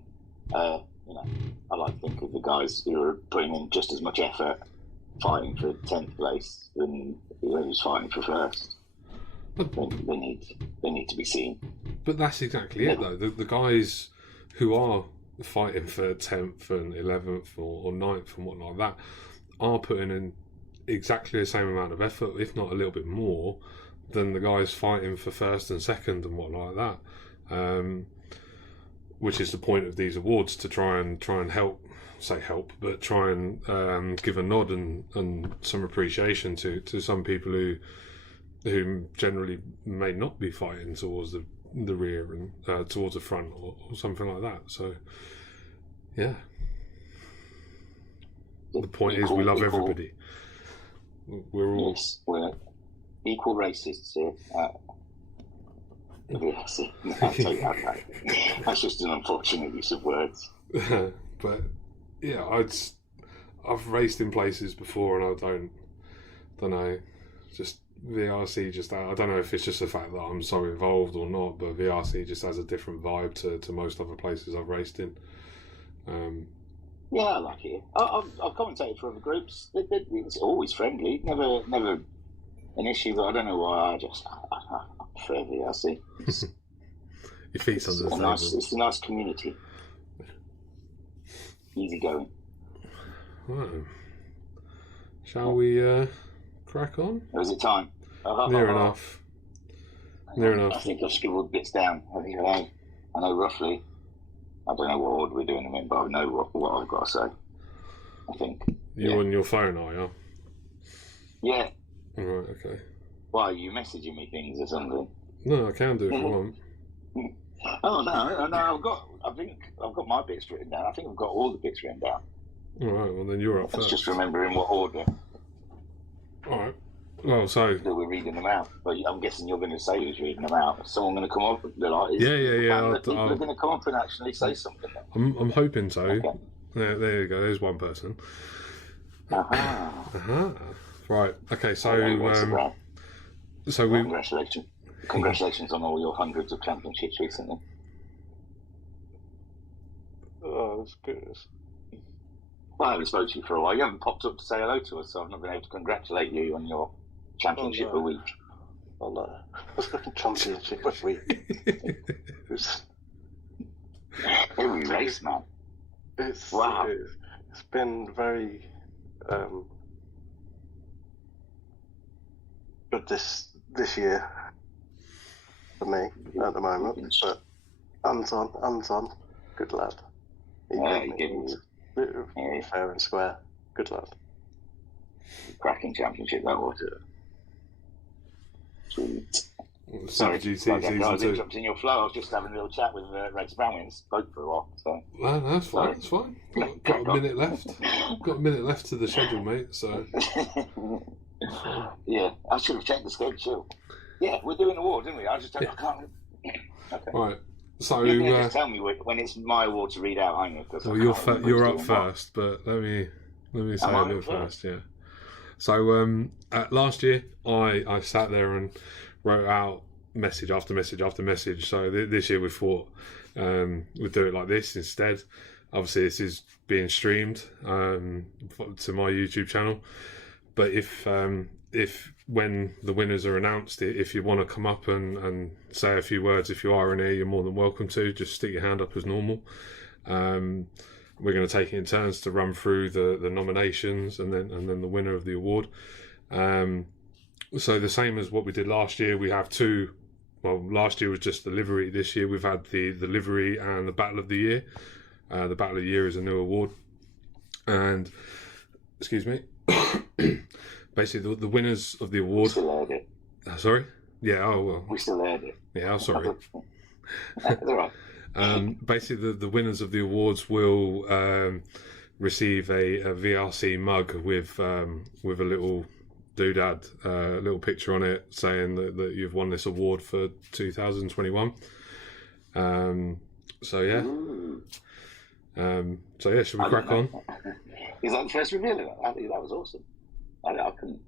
I like to think of the guys who are putting in just as much effort fighting for 10th place than who's fighting for first. But they need to be seen. But that's exactly it, though. The guys who are fighting for 10th and 11th or 9th and whatnot like that are putting in exactly the same amount of effort, if not a little bit more, than the guys fighting for first and second and whatnot like that. Which is the point of these awards, to try and help, but try and give a nod and some appreciation to some people who generally may not be fighting towards the rear and towards the front or something like that. So, yeah. The point is, we love everybody. We're all... Yes, we're equal racists here. VRC. Okay. That's just an unfortunate use of words. But yeah, I've raced in places before, and I don't know, just VRC. Just I don't know if it's just the fact that I'm so involved or not, but VRC just has a different vibe to most other places I've raced in. Yeah, I like it. I've commentated for other groups. It's always friendly, never an issue. But I don't know why. I prefer VRC. Your feet's under the table. It's a nice community. Easy going. Right. Shall we crack on? Or is it time? Near enough. Near enough. I think I've scribbled bits down. I know roughly. I don't know what order we're doing them in, but I know what I've got to say. I think. You're on your phone, are you? Yeah. Right, okay. Why, are you messaging me things or something? No, I can do if you want. Oh, no, I think I've got my bits written down. I think I've got all the bits written down. Alright, well then you're up first. It's just remembering what order. Alright. Well, so... that we're reading them out. But I'm guessing you're going to say who's reading them out. Is someone going to come up with Yeah. People are going to come up and actually say something. I'm hoping so. Okay. There you go. There's one person. Aha. Right. Okay. So Congratulations on all your hundreds of championships recently. Oh, that's good. Well, I haven't spoken to you for a while. You haven't popped up to say hello to us, so I've not been able to congratulate you on your championship a week. Oh no, championship a week. Every race, man. Wow. It's been very good this year for me at the moment. But Anton, good lad. Fair and square, good lad. Cracking championship that was. Sweet. Sorry, I was interrupting your flow. I was just having a little chat with Rex Brown and spoke for a while. So. Well, that's fine. That's fine. Got a minute left. Got a minute left to the schedule, mate. So. Yeah, I should have checked the schedule. Yeah, we're doing awards, aren't we? I can't. Okay. Right. So just tell me when it's my award to read out, aren't you? Well, you're up first, but let me say a bit first. Yeah. So last year, I sat there and wrote out message after message after message. So this year we thought we'd do it like this instead. Obviously, this is being streamed to my YouTube channel. But if when the winners are announced, if you want to come up and say a few words, if you are in here, you're more than welcome to. Just stick your hand up as normal. We're going to take it in turns to run through the nominations and then the winner of the award. So the same as what we did last year, we have two. Well, last year was just the livery. This year we've had the livery and the Battle of the Year. The Battle of the Year is a new award. And, excuse me, basically the winners of the award... We still heard it. Sorry? Yeah, oh well. We still heard it. Yeah, I'm sorry. That's all right. Basically the winners of the awards will receive a VRC mug with a little doodad, little picture on it saying that you've won this award for 2021. So yeah. Should we crack on? Is that the first reveal of that? I think that was awesome. I couldn't.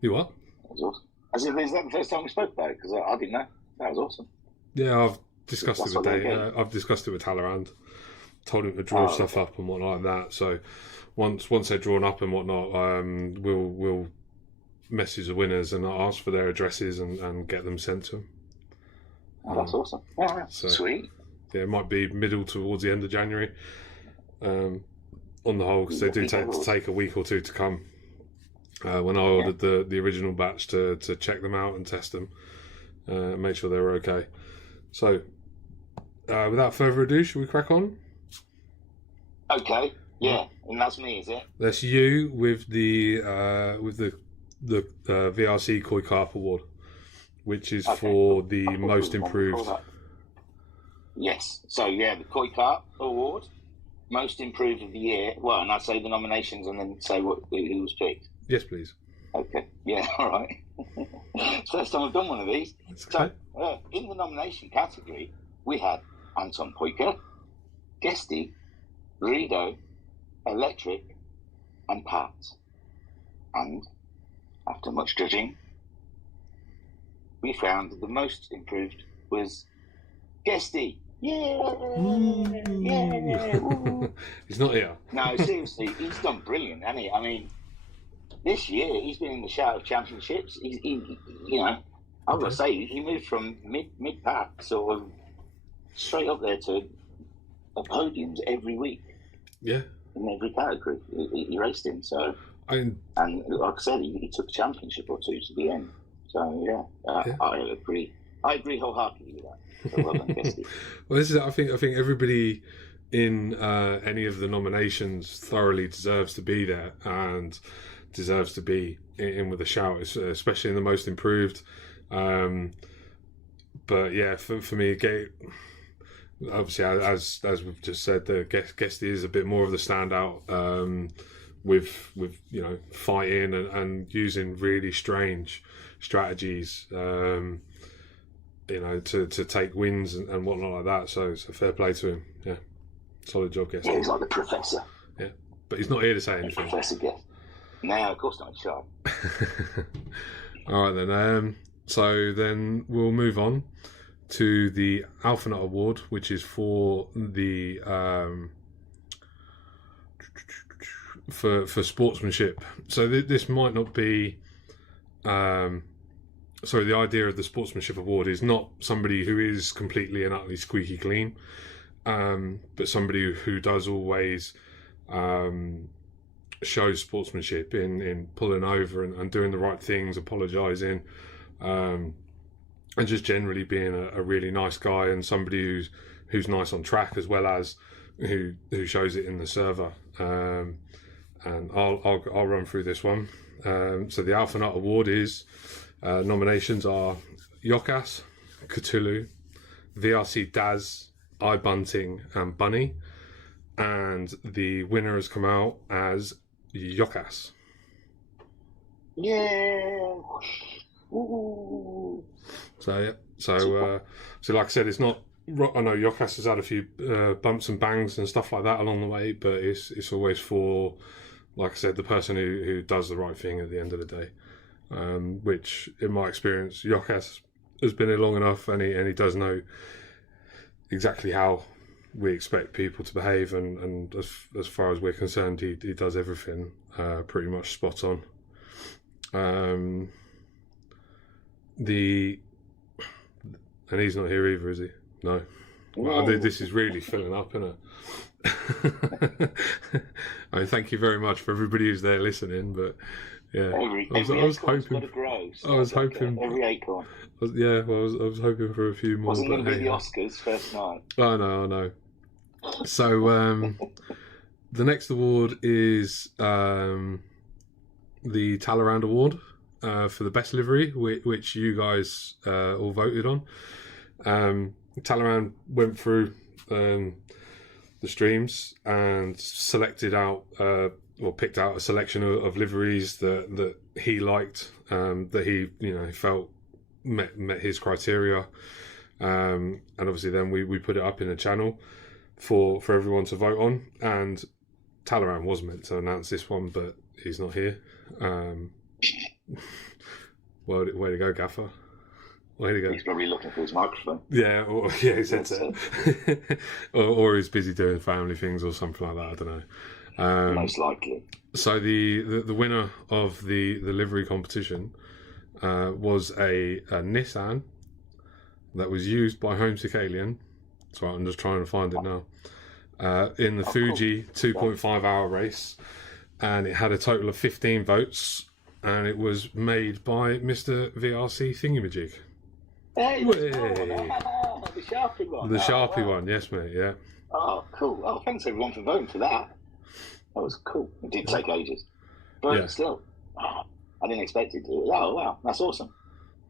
You what? That was awesome. Is that the first time we spoke about it? Because I didn't know. That was awesome. Yeah, I've discussed it with Dave. I've discussed it with Talleyrand. Told him to draw stuff up and whatnot like that. So once they're drawn up and whatnot, we'll message the winners and ask for their addresses and get them sent to them. Oh, that's awesome. Yeah, so, sweet. Yeah, it might be middle towards the end of January. On the whole, because they do take a week or two to come. When I ordered the original batch to check them out and test them, make sure they were okay. So, without further ado, shall we crack on? Okay. Yeah, and that's me, is it? That's you with the VRC Koi Carp Award, which is for the most improved Yes. So, yeah, the Koi Cup Award, most improved of the year. Well, and I say the nominations and then say who was picked. Yes, please. Okay. Yeah, all right. It's the first time I've done one of these. Okay. So, in the nomination category, we had Anton Poiker, Guesty, Rido, Electric, and Pat. And after much judging, we found that the most improved was Guesty. Yeah! Yeah! He's not here. No, seriously, he's done brilliant, hasn't he? I mean, this year he's been in the Shout of Championships. He I've got to say, he moved from mid pack, sort of straight up there to podiums every week. Yeah. In every category, he raced in. So, and like I said, he took a championship or two to the end. So yeah. I agree. I agree wholeheartedly with that. So well done, Guesty. Well, this is. I think everybody in any of the nominations thoroughly deserves to be there and deserves to be in with a shout, especially in the most improved. But yeah, for me, obviously, as we've just said, the Guesty is a bit more of the standout, with fighting and using really strange strategies, to take wins and whatnot like that. So fair play to him. Yeah, solid job, Guesty. Yeah, he's like the professor. Yeah, but he's not here to say anything. Professor Guest. No, of course not. Sure. All right then. So then we'll move on to the Alpha Nut Award, which is for the for sportsmanship. So this might not be. The idea of the sportsmanship award is not somebody who is completely and utterly squeaky clean, but somebody who does always show sportsmanship in pulling over and doing the right things, apologising, and just generally being a really nice guy and somebody who's nice on track as well as who shows it in the server. And I'll run through this one. So the Alpha Nut Award is nominations are Yokas, Cthulhu, VRC Daz, iBunting, and Bunny, and the winner has come out as Yokas. Yeah. Ooh. So like I said, it's not. I know Yokas has had a few bumps and bangs and stuff like that along the way, but it's always for, like I said, the person who does the right thing at the end of the day. Which, in my experience, Yokas has been here long enough, and he does know exactly how we expect people to behave, and as far as we're concerned, he does everything pretty much spot on. And he's not here either, is he? No. Well, this is really filling up, isn't it? I mean, thank you very much for everybody who's there listening, but yeah, I was hoping. I was hoping every acorn. I was hoping for a few more. Wasn't going to be the Oscars first night. I know. So the next award is the Talleyrand Award for the best livery, which you guys all voted on. Talleyrand went through the streams and selected out or picked out a selection of liveries that he liked, that he felt met his criteria, and obviously then we put it up in the channel for everyone to vote on. And Talleyrand was meant to announce this one, but he's not here. Way to go, Gaffer. Way to go. He's probably looking for his microphone. Yeah, his headset. or he's busy doing family things or something like that, I don't know. Most likely. So the winner of the livery competition was a Nissan that was used by Homesick Alien. That's right, I'm just trying to find it now. In the Fuji 2.5 hour race. And it had a total of 15 votes. And it was made by Mr. VRC Thingamajig. Hey, the Sharpie one. The Sharpie one, yes, mate, yeah. Oh, cool. Oh, thanks everyone for voting for that. That was cool. It did take ages. But still, I didn't expect it to. Oh, wow, that's awesome.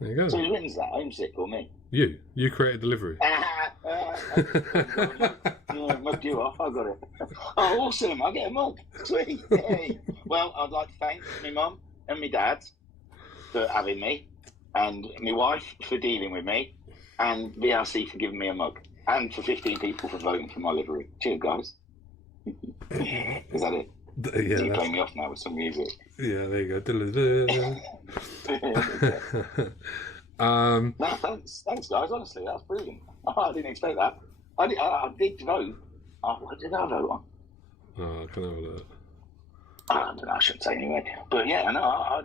There you go. So who wins that, Homesick or me? You created delivery. Yeah, mugged you off. I got it. Oh, awesome! I get a mug. Sweet. Yay. Well, I'd like to thank my mum and my dad for having me, and my wife for dealing with me, and VRC for giving me a mug, and for 15 people for voting for my livery. Cheers, guys. Is that it? Yeah, you play me off now with some music. Yeah, there you go. No, thanks, guys. Honestly, that's brilliant. I didn't expect that. I did vote. What did I vote on? Oh, I can have a look. I don't know. I shouldn't say anyway. But yeah, no, I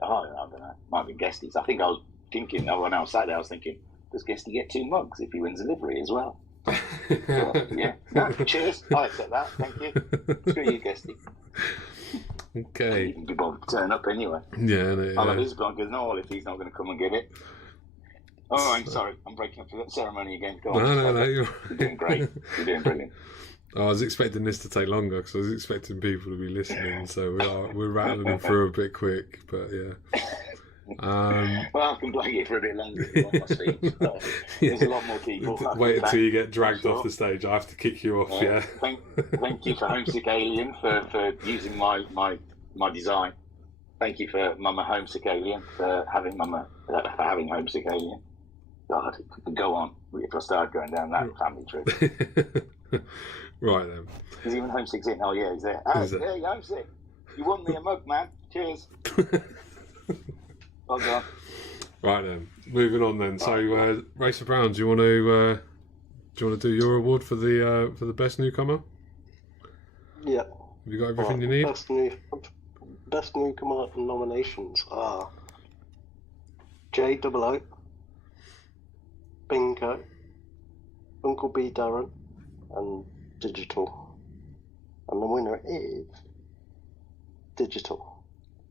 don't know. Might be Guesties. I think I was thinking. When I was sat there, I was thinking, does Guesty get 2 mugs if he wins a livery as well? Yeah. No, cheers. I accept that. Thank you. Screw you, Guesty. Okay. You can be bothered to turn up anyway. Yeah. No, I'll have his blonkers and all if he's not going to come and get it. Oh, I'm sorry. I'm breaking up the ceremony again. Go on. No. You're doing great. You're doing brilliant. I was expecting this to take longer because I was expecting people to be listening, so we're rattling them through a bit quick, but yeah. Well, I can play it for a bit longer if you want my speech. There's a lot more people. Wait until you get dragged off the stage. I have to kick you off. Yeah. Thank you for Homesick Alien for using my design. Thank you for Mama Homesick Alien for having Homesick Alien. God, go on if I start going down that family trip. Right then. Is even Homesick's in? Oh yeah, he's there. Oh, there you Homesick. You won me a mug, man. Cheers. Well done. Right then. Moving on then. So, Racer Brown, do you want to do your award for the best newcomer? Yeah. Have you got everything you need? Best newcomer nominations are J00, Bingo, Uncle B Darren, and Digital. And the winner is Digital.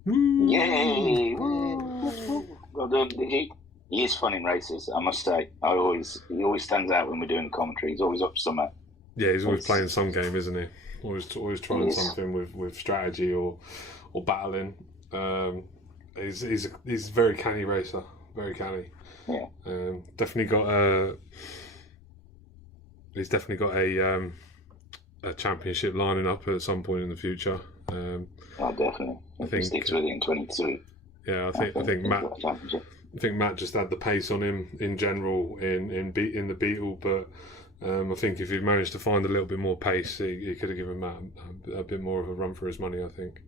Yay! Well done, Digi. He is fun in races, I must say. He always stands out when we're doing commentary. He's always up to something. Yeah, he's always playing some game, isn't he? Always trying something with strategy or battling. He's a very canny racer. Very canny. Yeah. He's definitely got a championship lining up at some point in the future. Definitely. I think he sticks with it in 22. Yeah, I think Matt just had the pace on him in general in the Beetle, but I think if he'd managed to find a little bit more pace, he could have given Matt a bit more of a run for his money, I think.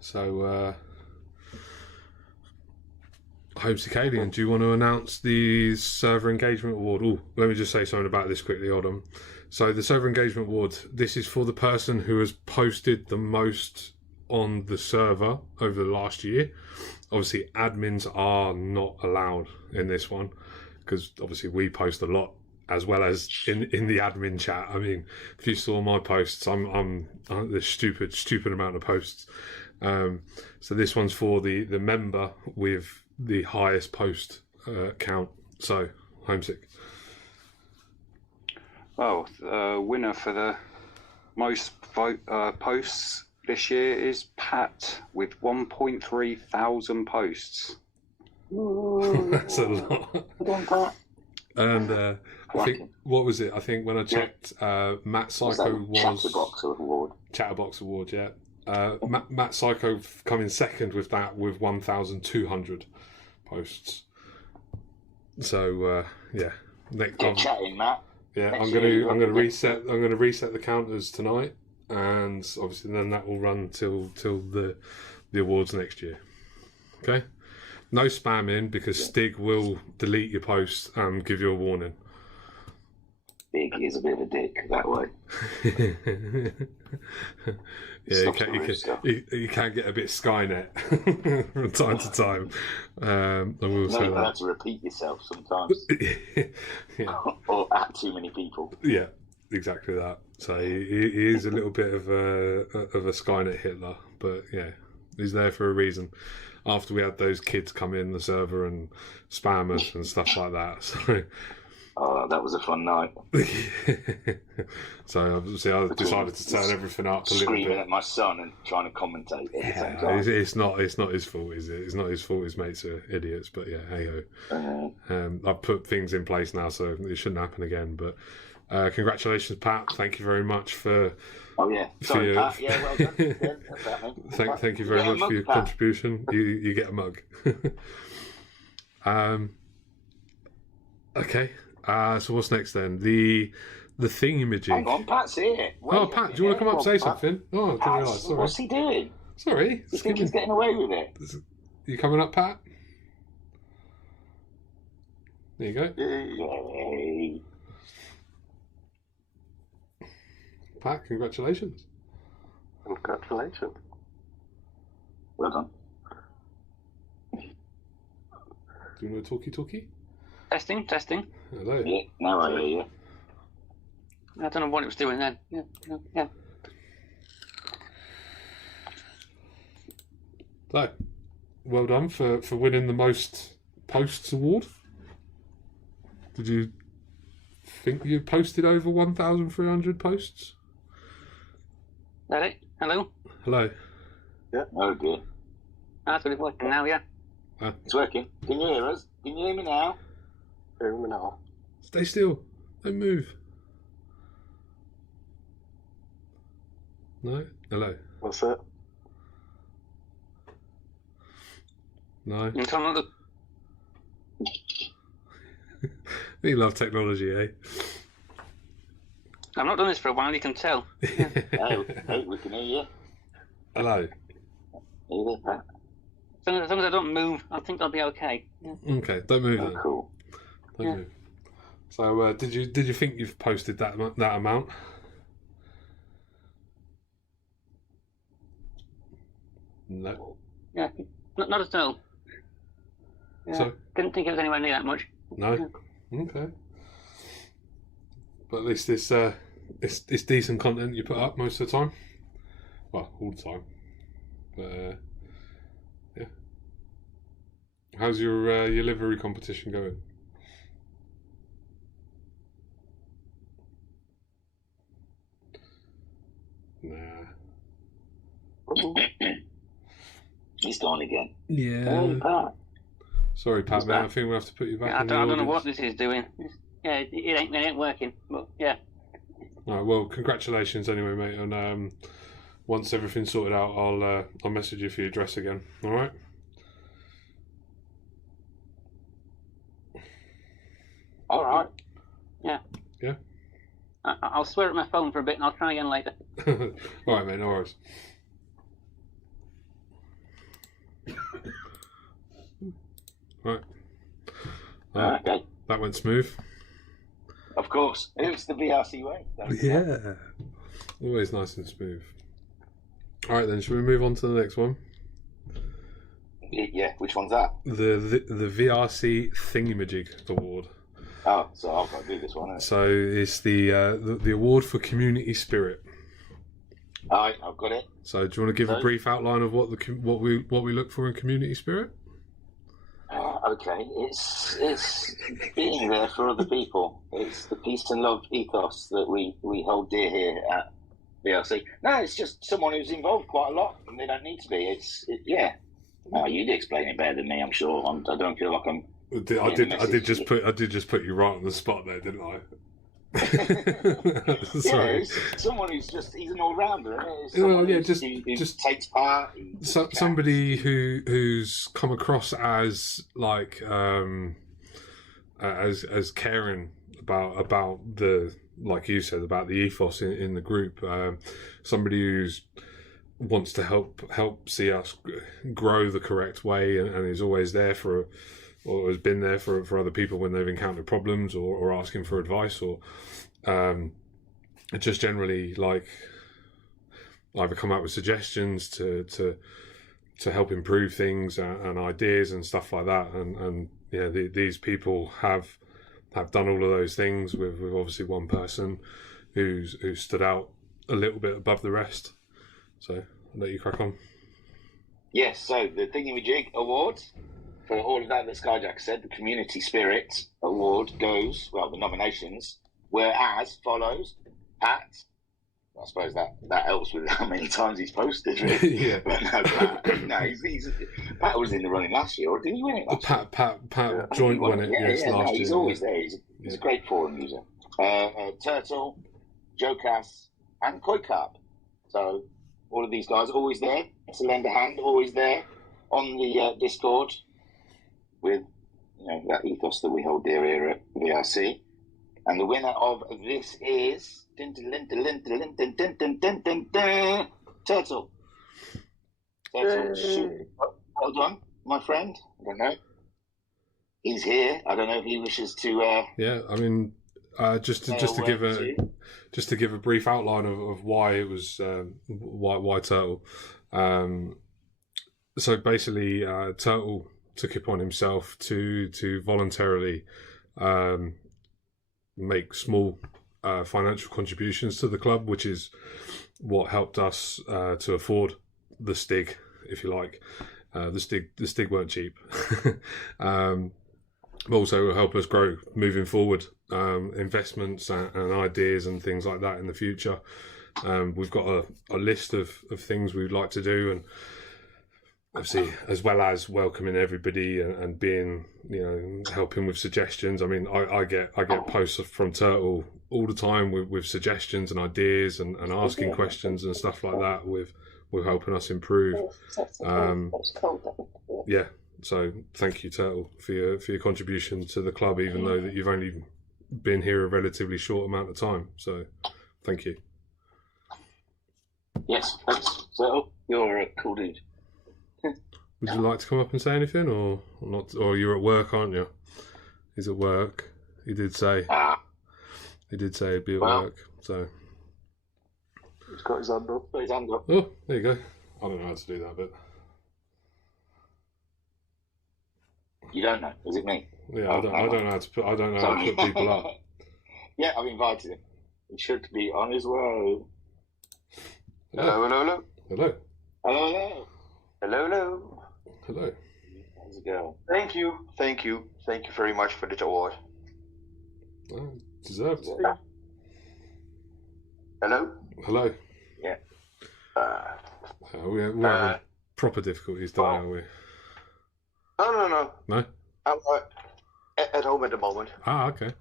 So, Homesick Alien, do you want to announce the Server Engagement Award? Oh, let me just say something about this quickly, hold on. So the Server Engagement Award, this is for the person who has posted the most on the server over the last year. Obviously, admins are not allowed in this one because obviously we post a lot as well as in the admin chat. I mean, if you saw my posts, I'm the stupid amount of posts. So this one's for the member with the highest post count. So, Homesick. Well, the winner for the most posts this year is Pat with 1.3 thousand posts. That's a lot. And I think, what was it? I think when I checked, Matt Psycho was Chatterbox Award, yeah. Matt Psycho coming second with that with 1,200 posts. So yeah, Get chatting, Matt. Yeah, I'm gonna reset the counters tonight, and obviously then that will run till the awards next year. Okay, no spamming because Stig will delete your posts and give you a warning. Stig is a bit of a dick that way. Yeah, you can get a bit Skynet from time to time. I will say you that. have to repeat yourself sometimes. Yeah. Or at too many people. Yeah, exactly that. So he is a little bit of a Skynet Hitler, but yeah, he's there for a reason. After we had those kids come in the server and spam us and stuff like that. So Oh, that was a fun night. So obviously I decided to turn everything up a little Screaming bit. at my son and trying to commentate at the same Yeah, time. it's not his fault, is it? It's not his fault. His mates are idiots. But yeah, hey ho. I've put things in place now, so it shouldn't happen again. But congratulations, Pat. Thank you very much for. Oh yeah, sorry, your- Pat. Yeah, well done. Yeah, that's that, mate. Thank you very get a much mug, for your Pat. contribution. You get a mug. Okay. So what's next then? The thingamajig. Hang on, Pat's here. Oh, Wait a Pat, do you want to come up and say minute. something? Oh, I didn't Pat, realise. Sorry. what's he doing? Sorry. You think he's getting away with it? You coming up, Pat? There you go. Yay. Pat, congratulations. Congratulations. Well done. Do you want to talkie? Testing. Hello. Yeah, now I hear you. I don't know what it was doing then. Yeah. So, well done for winning the most posts award. Did you think you posted over 1,300 posts? That it? Hello? Hello. Oh dear. That's what it's working now, yeah. It's working. Can you hear us? Can you hear me now? Here we now. Stay still. Don't move. No? Hello. What's it? No. And some of the We love technology, eh? I've not done this for a while, you can tell. Hey, we can hear you. Hello. Hear you, Pat? As long as I don't move, I think I'll be okay. Yeah. Okay, don't move Oh, then. cool. Don't move. So, did you think you've posted that amount? No. Yeah. Not at all. Yeah. So Didn't think it was anywhere near that much. no. Okay. But at least it's decent content you put up most of the time. Well, all the time. But yeah. How's your livery competition going? Nah. He's gone again. Yeah. Hey, Pat. Sorry, Pat, What's man. that? I think we'll have to put you back Yeah, I in the don't know what audience. this is doing. Yeah, it ain't working. But yeah. All right, well, congratulations anyway, mate. And once everything's sorted out, I'll message you for your address again. All right. All right. Yeah. Yeah. I'll swear at my phone for a bit and I'll try again later. All right, mate. No worries. Right. Okay. That went smooth. Of course. It's the VRC way. Yeah. Always nice and smooth. All right, then. Shall we move on to the next one? Yeah. Which one's that? The VRC Thingamajig Award. Oh, so I've got to do this one. Haven't So it's the award for community spirit. I? All right, I've got it. So do you want to give a So- brief outline of what we look for in community spirit? Okay, it's being there for other people. It's the peace and love ethos that we hold dear here at VRC. No, it's just someone who's involved quite a lot, and they don't need to be. Yeah. Oh, you'd explain it better than me, I'm sure. I don't feel like I'm. I did just put you right on the spot there, didn't I? Yeah, Sorry. it's someone who's he's an all-rounder. Well, yeah, Who just takes part. Somebody who's come across as like as caring about the, like you said, about the ethos in the group. Somebody who's wants to help see us grow the correct way and is always there or has been there for other people when they've encountered problems or asking for advice or just generally like either come up with suggestions to help improve things and ideas and stuff like that. And yeah, these people have done all of those things with obviously one person who stood out a little bit above the rest. So I'll let you crack on. Yes, so the Thingamajig Awards. for all of that Skyjack said, the Community Spirit Award goes, well, the nominations were as follows. Pat, I suppose that helps with how many times he's posted, really. Yeah. But no, Pat was in the running last year, or did he win it last year? Pat joint won it, yes, last year. He's always there. He's a great forum user. Turtle, Jokas, and Koikap. So all of these guys are always there to lend a hand, always there on the Discord with that ethos that we hold dear here at VRC. And the winner of this is Turtle. Well done, my friend. I don't know. He's here. I don't know if he wishes to. Yeah, I mean, just to give a brief outline of why it was why Turtle. So basically, Turtle took it upon himself to voluntarily make small financial contributions to the club, which is what helped us to afford the Stig, if you like. The Stig weren't cheap, but also will help us grow moving forward. Investments and ideas and things like that in the future. We've got a list of things we'd like to do, and obviously as well as welcoming everybody and being helping with suggestions. I mean, I get posts from Turtle all the time with suggestions and ideas and asking questions and stuff like that with helping us improve. Yeah, so thank you, Turtle, for your contribution to the club, even though that you've only been here a relatively short amount of time. So thank you. Yes, thanks, Turtle. You're a cool dude. Would you like to come up and say anything, or not? Or you're at work, aren't you? He's at work. He did say. He did say he'd be at work. So He's got his hand up. Oh, there you go. I don't know how to do that, but you don't know? Is it me? Yeah, I don't know how to put. I don't know how to put people up. Yeah, I've invited him. He should be on his way. Hello. Hello. Hello. How's it going? Thank you very much for this award. Oh, deserved. Hello. Yeah. We're having proper difficulties, aren't we? No. No. I'm at home at the moment. Ah, okay.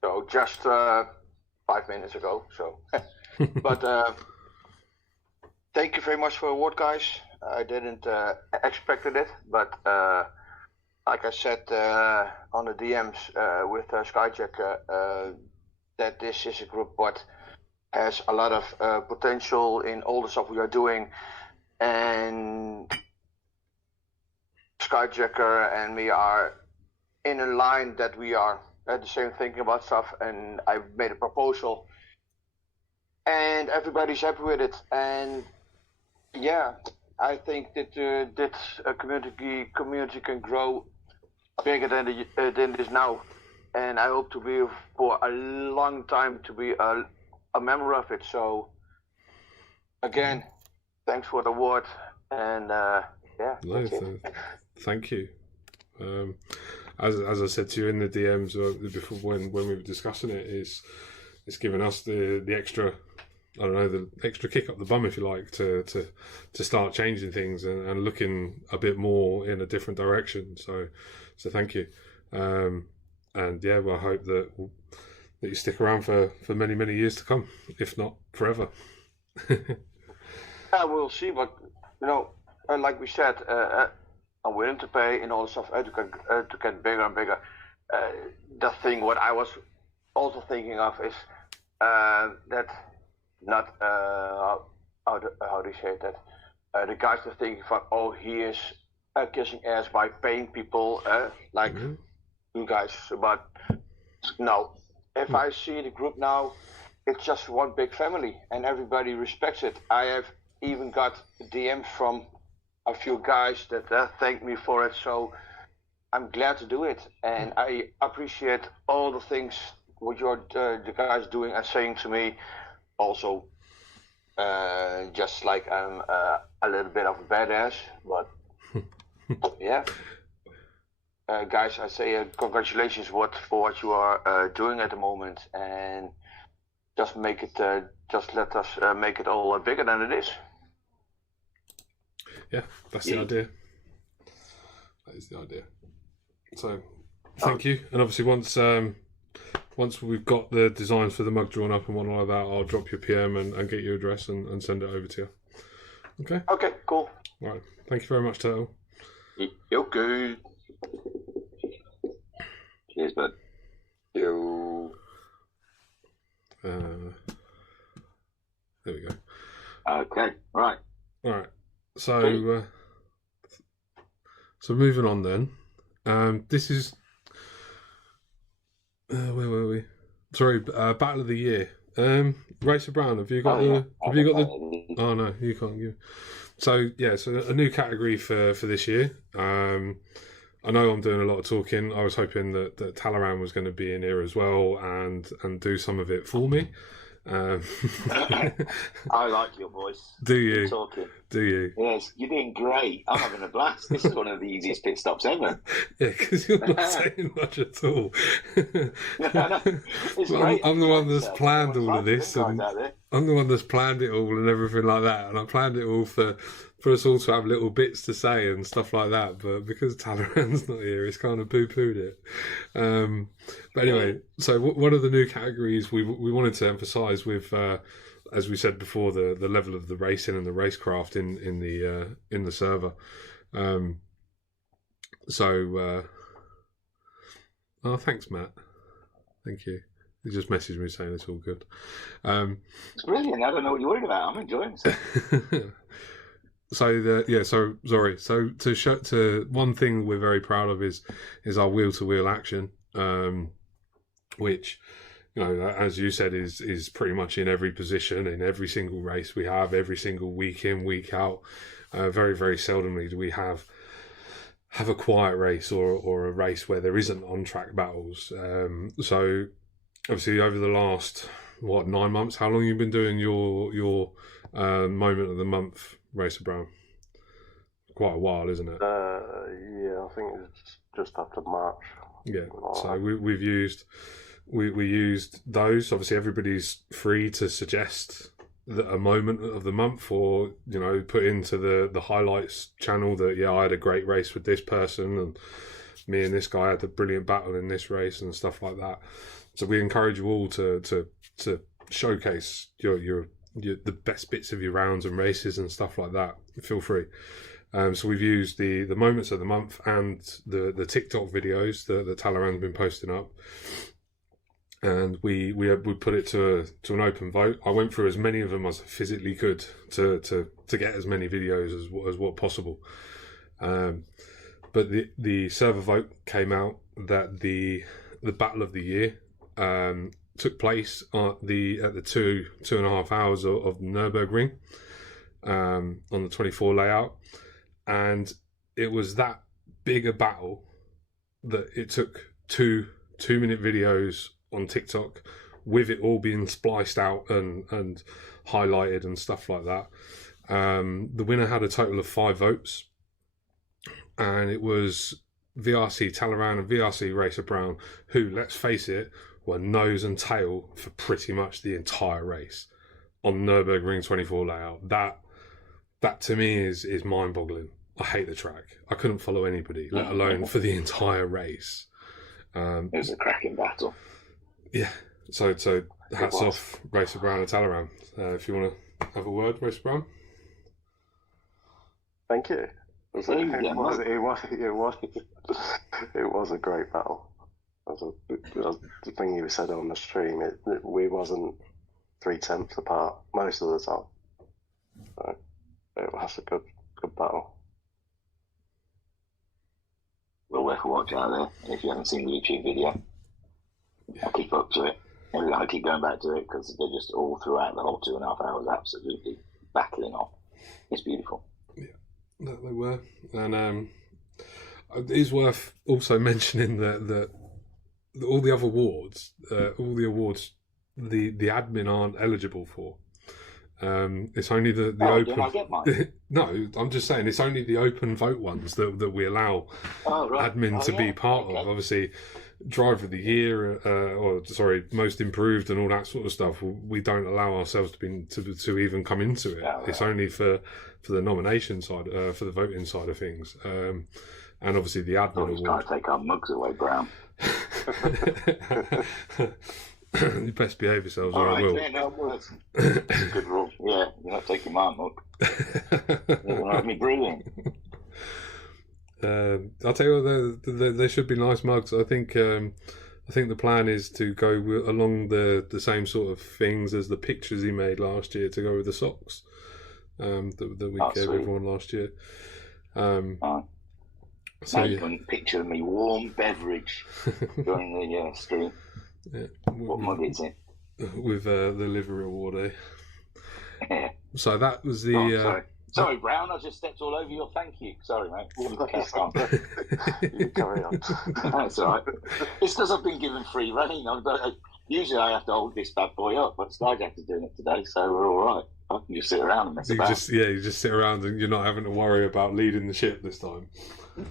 So just 5 minutes ago. So, but thank you very much for the award, guys. I didn't expect it, but like I said on the DMs with Skyjack, that this is a group what has a lot of potential in all the stuff we are doing, and Skyjacker and me are in a line that we are at the same thinking about stuff, and I made a proposal, and everybody's happy with it, and yeah, I think that this community can grow bigger than it is now, and I hope to be for a long time to be a member of it. So again, thanks for the award, and yeah. No, thank you. As I said to you in the DMs before when we were discussing it, it's given us the extra, I don't know, the extra kick up the bum, if you like, to start changing things and looking a bit more in a different direction. So thank you. And yeah, well, I hope that you stick around for many, many years to come, if not forever. Yeah, we'll see, but like we said, I'm willing to pay and all the stuff to get bigger and bigger. The thing what I was also thinking of is that not how do you say that? The guys are thinking from, he is kissing ass by paying people like you guys, but no. If I see the group now, it's just one big family and everybody respects it. I have even got DMs from a few guys that thank me for it, so I'm glad to do it, and I appreciate all the things what you're the guys doing and saying to me. Also, just like I'm a little bit of a badass, but yeah. guys, I say congratulations for what you are doing at the moment, and just make it, just let us make it all bigger than it is. Yeah, that's the idea. That is the idea. So, thank you. And obviously, once we've got the designs for the mug drawn up and whatnot like that, I'll drop your PM and get your address and send it over to you. Okay? Okay, cool. Right. Thank you very much, Turtle. You're good. Cheers, bud. Yo. There we go. Okay, right. All right. So, so moving on then. This is where were we? Sorry, Battle of the Year. Racer Brown, have you got the? Oh no, you can't give. So yeah, so a new category for this year. I know I'm doing a lot of talking. I was hoping that Talaran was going to be in here as well and do some of it for me. I like your voice. Do you? You're talking. Do you? Yes, you're doing great. I'm having a blast. This is one of the easiest pit stops ever. Yeah, because you're not saying much at all. It's Well, great. I'm the one that's planned all of this, Guys and out there. I'm the one that's planned it all and everything like that. And I planned it all for us all to have little bits to say and stuff like that. But because Talaran's not here, it's kind of poo-pooed it. But anyway, so one of the new categories we wanted to emphasise with, as we said before, the level of the racing and the racecraft in the server. Oh, thanks, Matt. Thank you. He just messaged me saying it's all good. It's brilliant. I don't know what you're worried about. I'm enjoying it. So to one thing we're very proud of is our wheel to wheel action, which, you know, as you said, is pretty much in every position in every single race we have, every single week in, week out. Very, very seldomly do we have a quiet race or a race where there isn't on track battles. So obviously over the last 9 months, how long have you been doing your moment of the month, Racer Brown? Quite a while, isn't it? Yeah, I think it's just after March. Yeah. So we used those. Obviously, everybody's free to suggest a moment of the month, or, you know, put into the highlights channel that, yeah, I had a great race with this person, and me and this guy had a brilliant battle in this race and stuff like that. So we encourage you all to showcase your the best bits of your rounds and races and stuff like that. Feel free. So we've used the moments of the month and the TikTok videos that Talaran's been posting up, and we put it to an open vote. I went through as many of them as I physically could to get as many videos as what possible. But the server vote came out that the Battle of the Year took place at the 2.5 hours of Nürburgring on the 24 layout, and it was that big a battle that it took two 2-minute videos on TikTok with it all being spliced out and highlighted and stuff like that. The winner had a total of 5 votes, and it was VRC Talaran and VRC Racer Brown, who, let's face it, were nose and tail for pretty much the entire race on Nürburgring 24 layout. That to me is mind-boggling. I hate the track. I couldn't follow anybody, let alone for the entire race. It was a cracking battle. Yeah. So hats off, Racer Brown and Talaran. If you want to have a word, Racer Brown. Thank you. It was a great battle. The thing you said on the stream, we wasn't 3/10 apart most of the time. So it was a good battle. Well worth a watch out there. If you haven't seen the YouTube video, I'll keep up to it. And we're going to keep going back to it because they're just all throughout the whole 2.5 hours absolutely battling off. It's beautiful. Yeah, they were. And it is worth also mentioning that all the other awards, the admin aren't eligible for. It's only the Did open. I get mine? No, I'm just saying it's only the open vote ones that we allow admin to be part of. Obviously, Driver of the Year, most improved and all that sort of stuff. We don't allow ourselves to even come into it. It's only for the nomination side, for the voting side of things, and obviously the admin award. Trying to take our mugs away, Brown. You best behave yourselves, All or right, I will. yeah, no, that's a good rule. Yeah, you're not taking my mug. You're not me brewing. I'll tell you what, they should be nice mugs. I think the plan is to go along the same sort of things as the pictures he made last year, to go with the socks that we gave everyone last year. So you can picture me warm beverage during the stream. Yeah. What mug is it? With the livery award, eh? Yeah. So that was the. Sorry, Brown. I just stepped all over your thank you. Sorry, mate. You carry on. That's all right. It's because I've been given free rein. Usually I have to hold this bad boy up, but Skyjack is doing it today, so we're all right. I can just sit around and mess about. You just sit around and you're not having to worry about leading the ship this time.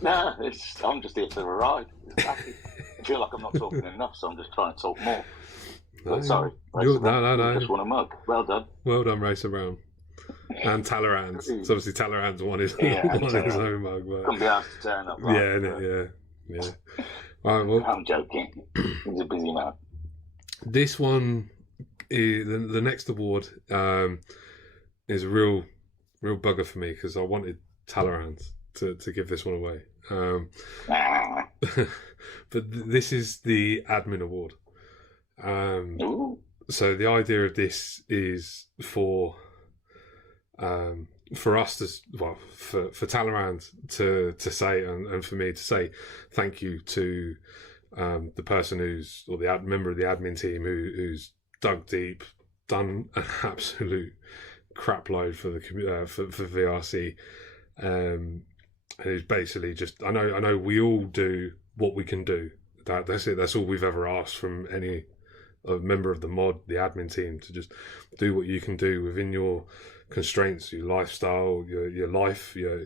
No, I'm just here for the ride. Exactly. I feel like I'm not talking enough, so I'm just trying to talk more. But sorry. No. Just want a mug. Well done. Well done, Racer Brown. And Talleyrand's. So obviously Talleyrand's won his own mug. But... Couldn't be asked to turn up. Right? Yeah. All right, well, I'm joking. He's a busy man. This one, the next award, is a real bugger for me because I wanted Talleyrand's to give this one away. But this is the admin award. So the idea of this is for us for Talleyrand to say and for me to say thank you to the person the member of the admin team who's dug deep, done an absolute crap load for the for VRC, and who's basically just I know we all do what we can do. That's it. That's all we've ever asked from any member of the mod, the admin team, to just do what you can do within your constraints, your lifestyle, your life, your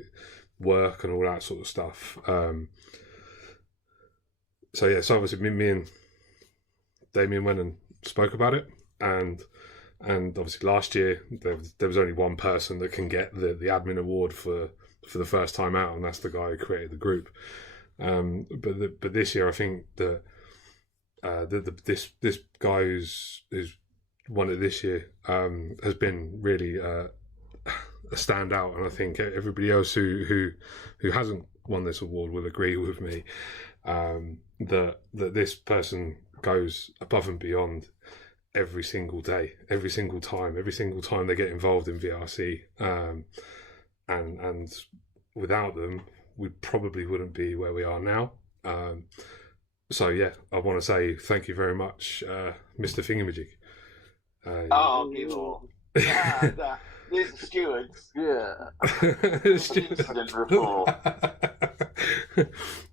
work, and all that sort of stuff. So obviously me and Damien went and spoke about it, and obviously last year there was only one person that can get the admin award for the first time out, and that's the guy who created the group. But this year I think that this guy who's won it this year has been really a standout, and I think everybody else who hasn't won this award will agree with me that this person goes above and beyond every single day, every single time they get involved in VRC, and without them we probably wouldn't be where we are now. So yeah, I want to say thank you very much, Mr. Thingamajig. Give all. These are stewards. Yeah. Incident report.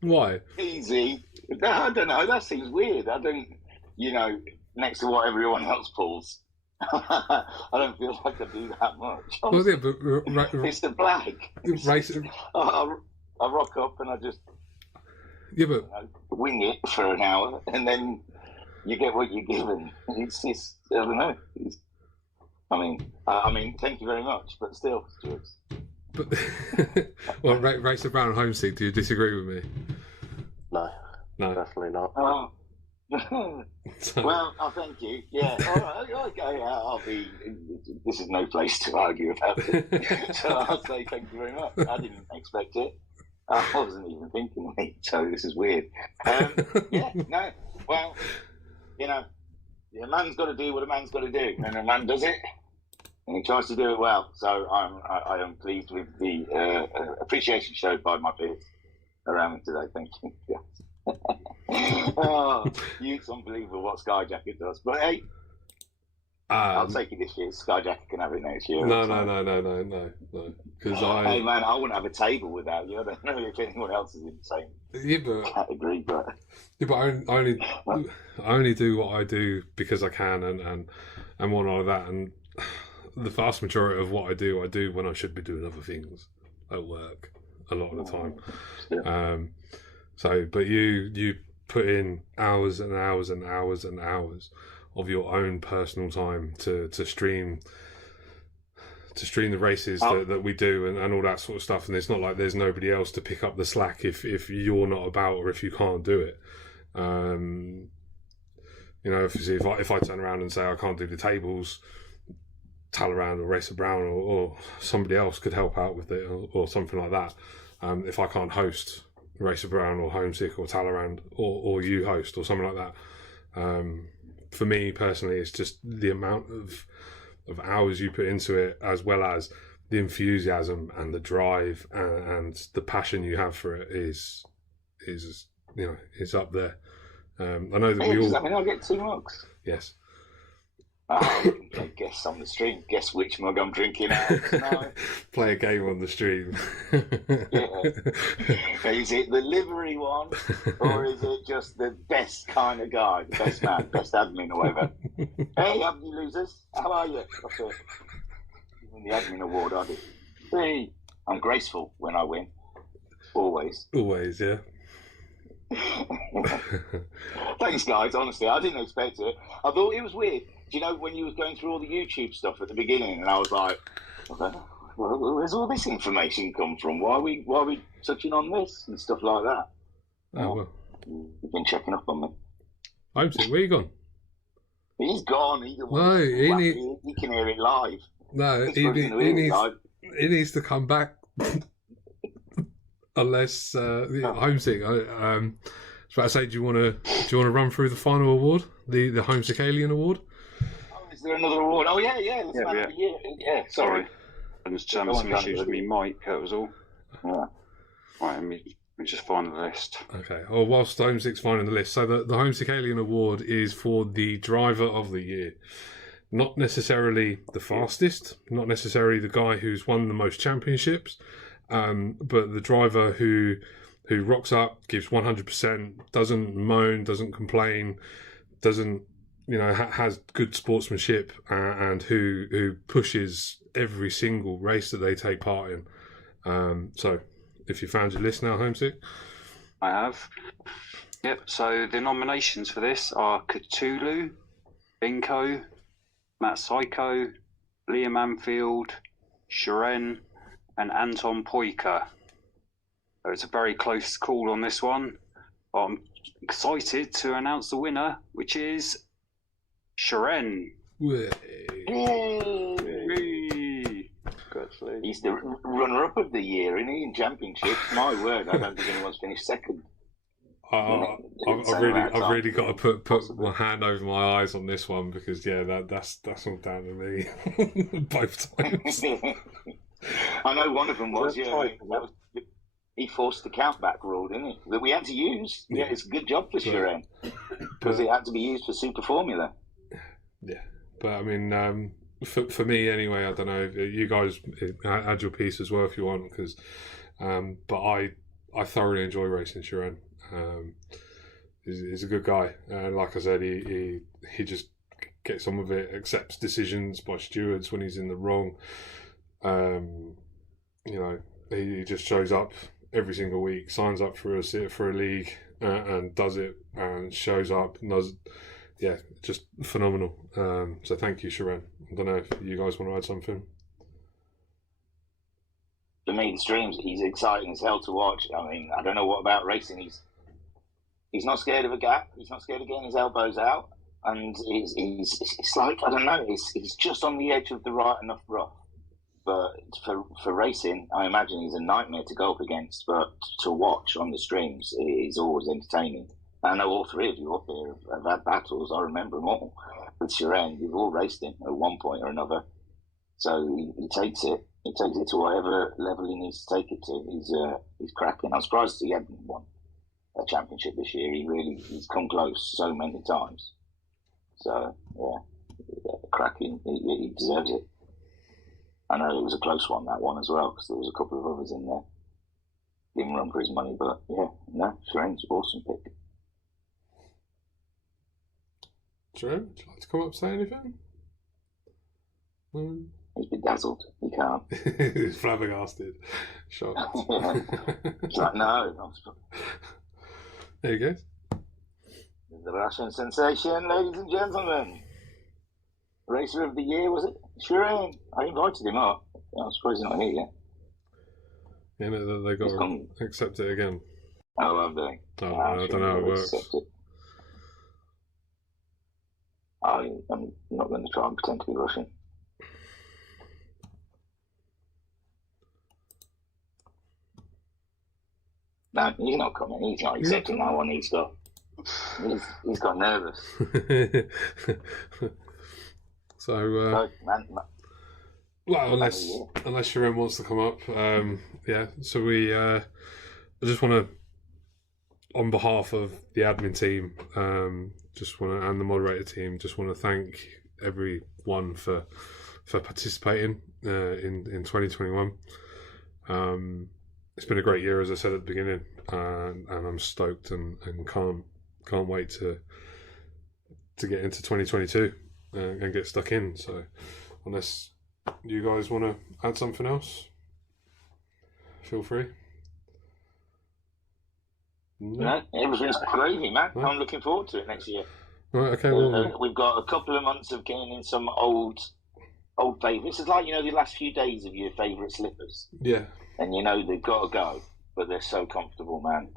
Why? Easy. No, I don't know. That seems weird. I don't, next to what everyone else pulls. I don't feel like I do that much. Well, yeah, but it's the black. I rock up and I just wing it for an hour, and then you get what you're given. It's just, I don't know. I mean, thank you very much, but still, Stuart. But well, Racer Brown and Homesick, do you disagree with me? No, definitely not. Well, thank you. Yeah, all right, okay. I'll be. This is no place to argue about it, so I'll say thank you very much. I didn't expect it. I wasn't even thinking of it, so this is weird. Well, a man's got to do what a man's got to do, and a man does it, and he tries to do it well. So I am pleased with the appreciation showed by my peers around me today. Thank you. Yeah. It's unbelievable what Skyjacker does. But hey, I'll take it this year. Skyjacker can have it next year. No. Because hey man, I wouldn't have a table without you. I don't know if anyone else is in the same category, but I only do what I do because I can and whatnot like that. And the vast majority of what I do when I should be doing other things at work a lot of the time. But you put in hours and hours and hours and hours of your own personal time to stream the races that we do and all that sort of stuff. And it's not like there's nobody else to pick up the slack if you're not about or if you can't do it. If I turn around and say I can't do the tables, Talleyrand or Racer Brown or somebody else could help out with it or something like that. If I can't host Racer Brown or Homesick or Talleyrand or you host or something like that. For me personally, it's just the amount of hours you put into it, as well as the enthusiasm and the drive and the passion you have for it is up there. I know that we all. I mean, I'll get 2 mugs. Yes. We can play guess on the stream. Guess which mug I'm drinking out of tonight. Play a game on the stream. Yeah. Is it the livery one, or is it just the best kind of guy, the best man, best admin, or whatever? Hey, you losers, how are you? That's it. Win the admin award, I do. Hey, I'm graceful when I win. Always. Always, yeah. Thanks, guys. Honestly, I didn't expect it. I thought it was weird. Do you know when you was going through all the YouTube stuff at the beginning, and I was like, okay, where's all this information come from? Why are we touching on this and stuff like that? Oh well. You've been checking up on me. Homesick, where you gone? He's gone. He can hear it live. No, he needs to come back. Unless Homesick. I was about to say, do you want to run through the final award, the Homesick Alien Award? Oh, is there another award? Oh yeah. Yeah. Sorry. I was having some issues with me mic. That was all. Yeah. Right, let me just find the list. Okay. Well, whilst Homesick's finding the list, so the Homesick Alien Award is for the driver of the year. Not necessarily the fastest, not necessarily the guy who's won the most championships, but the driver who rocks up, gives 100%, doesn't moan, doesn't complain, doesn't has good sportsmanship, and who pushes every single race that they take part in. So, if you found your list now, Homesick, I have. Yep. So the nominations for this are Cthulhu, Binko, Matt Psycho, Liam Anfield, Shiren, and Anton Poika. So it's a very close call on this one. I'm excited to announce the winner, which is Shiren. He's the runner-up of the year, isn't he, in championships? My word, I don't think anyone's finished second. I've really got to put my hand over my eyes on this one because that's all down to me both times. I know one of them was he forced the countback rule, didn't he? That we had to use. Yeah, it's a good job for Shiren because it had to be used for Super Formula. Yeah, but I mean, for me anyway, I don't know. You guys add your piece as well if you want, because but I thoroughly enjoy racing Shiren. He's a good guy, and like I said, he just gets on with it, accepts decisions by stewards when he's in the wrong. He just shows up every single week, signs up for a league, and does it, and shows up and does. Yeah, just phenomenal. So thank you, Shiren. I don't know if you guys want to add something. For me, the streams, he's exciting as hell to watch. I mean, I don't know what about racing. He's not scared of a gap. He's not scared of getting his elbows out, and it's like, I don't know. He's just on the edge of the right enough rough. But for racing, I imagine he's a nightmare to go up against. But to watch on the streams is always entertaining. I know all three of you up here have had battles. I remember them all. With Shiren, you've all raced him at one point or another. So he takes it. He takes it to whatever level he needs to take it to. He's cracking. I'm surprised he hadn't won a championship this year. He's come close so many times. So yeah, cracking. He deserves it. I know it was a close one, that one as well, because there was a couple of others in there. Didn't run for his money, but yeah, no, Shiren's an awesome pick. Shiren, would you like to come up and say anything? He's bedazzled. He can't. He's flabbergasted. Shocked. It's like, no. There you go. The Russian sensation, ladies and gentlemen. Racer of the year, was it? Sure. I invited him up. I'm surprised he's not here yet. Yeah, no, they got to accept it again. Oh, have they? Oh, I don't know how it works. I'm not going to try and pretend to be Russian. No, he's not coming. He's not accepting that one. He's got nervous. So, well, unless Sharon wants to come up, yeah. So we, I just want to, on behalf of the admin team, and the moderator team, just want to thank everyone for participating in 2021. It's been a great year, as I said at the beginning, and I'm stoked and can't wait to get into 2022 and get stuck in. So, unless you guys want to add something else, feel free. No, everything's crazy, man. No. I'm looking forward to it next year. Right, okay. We've got a couple of months of getting in some old favourites. It's like, the last few days of your favourite slippers. Yeah. And they've got to go, but they're so comfortable, man.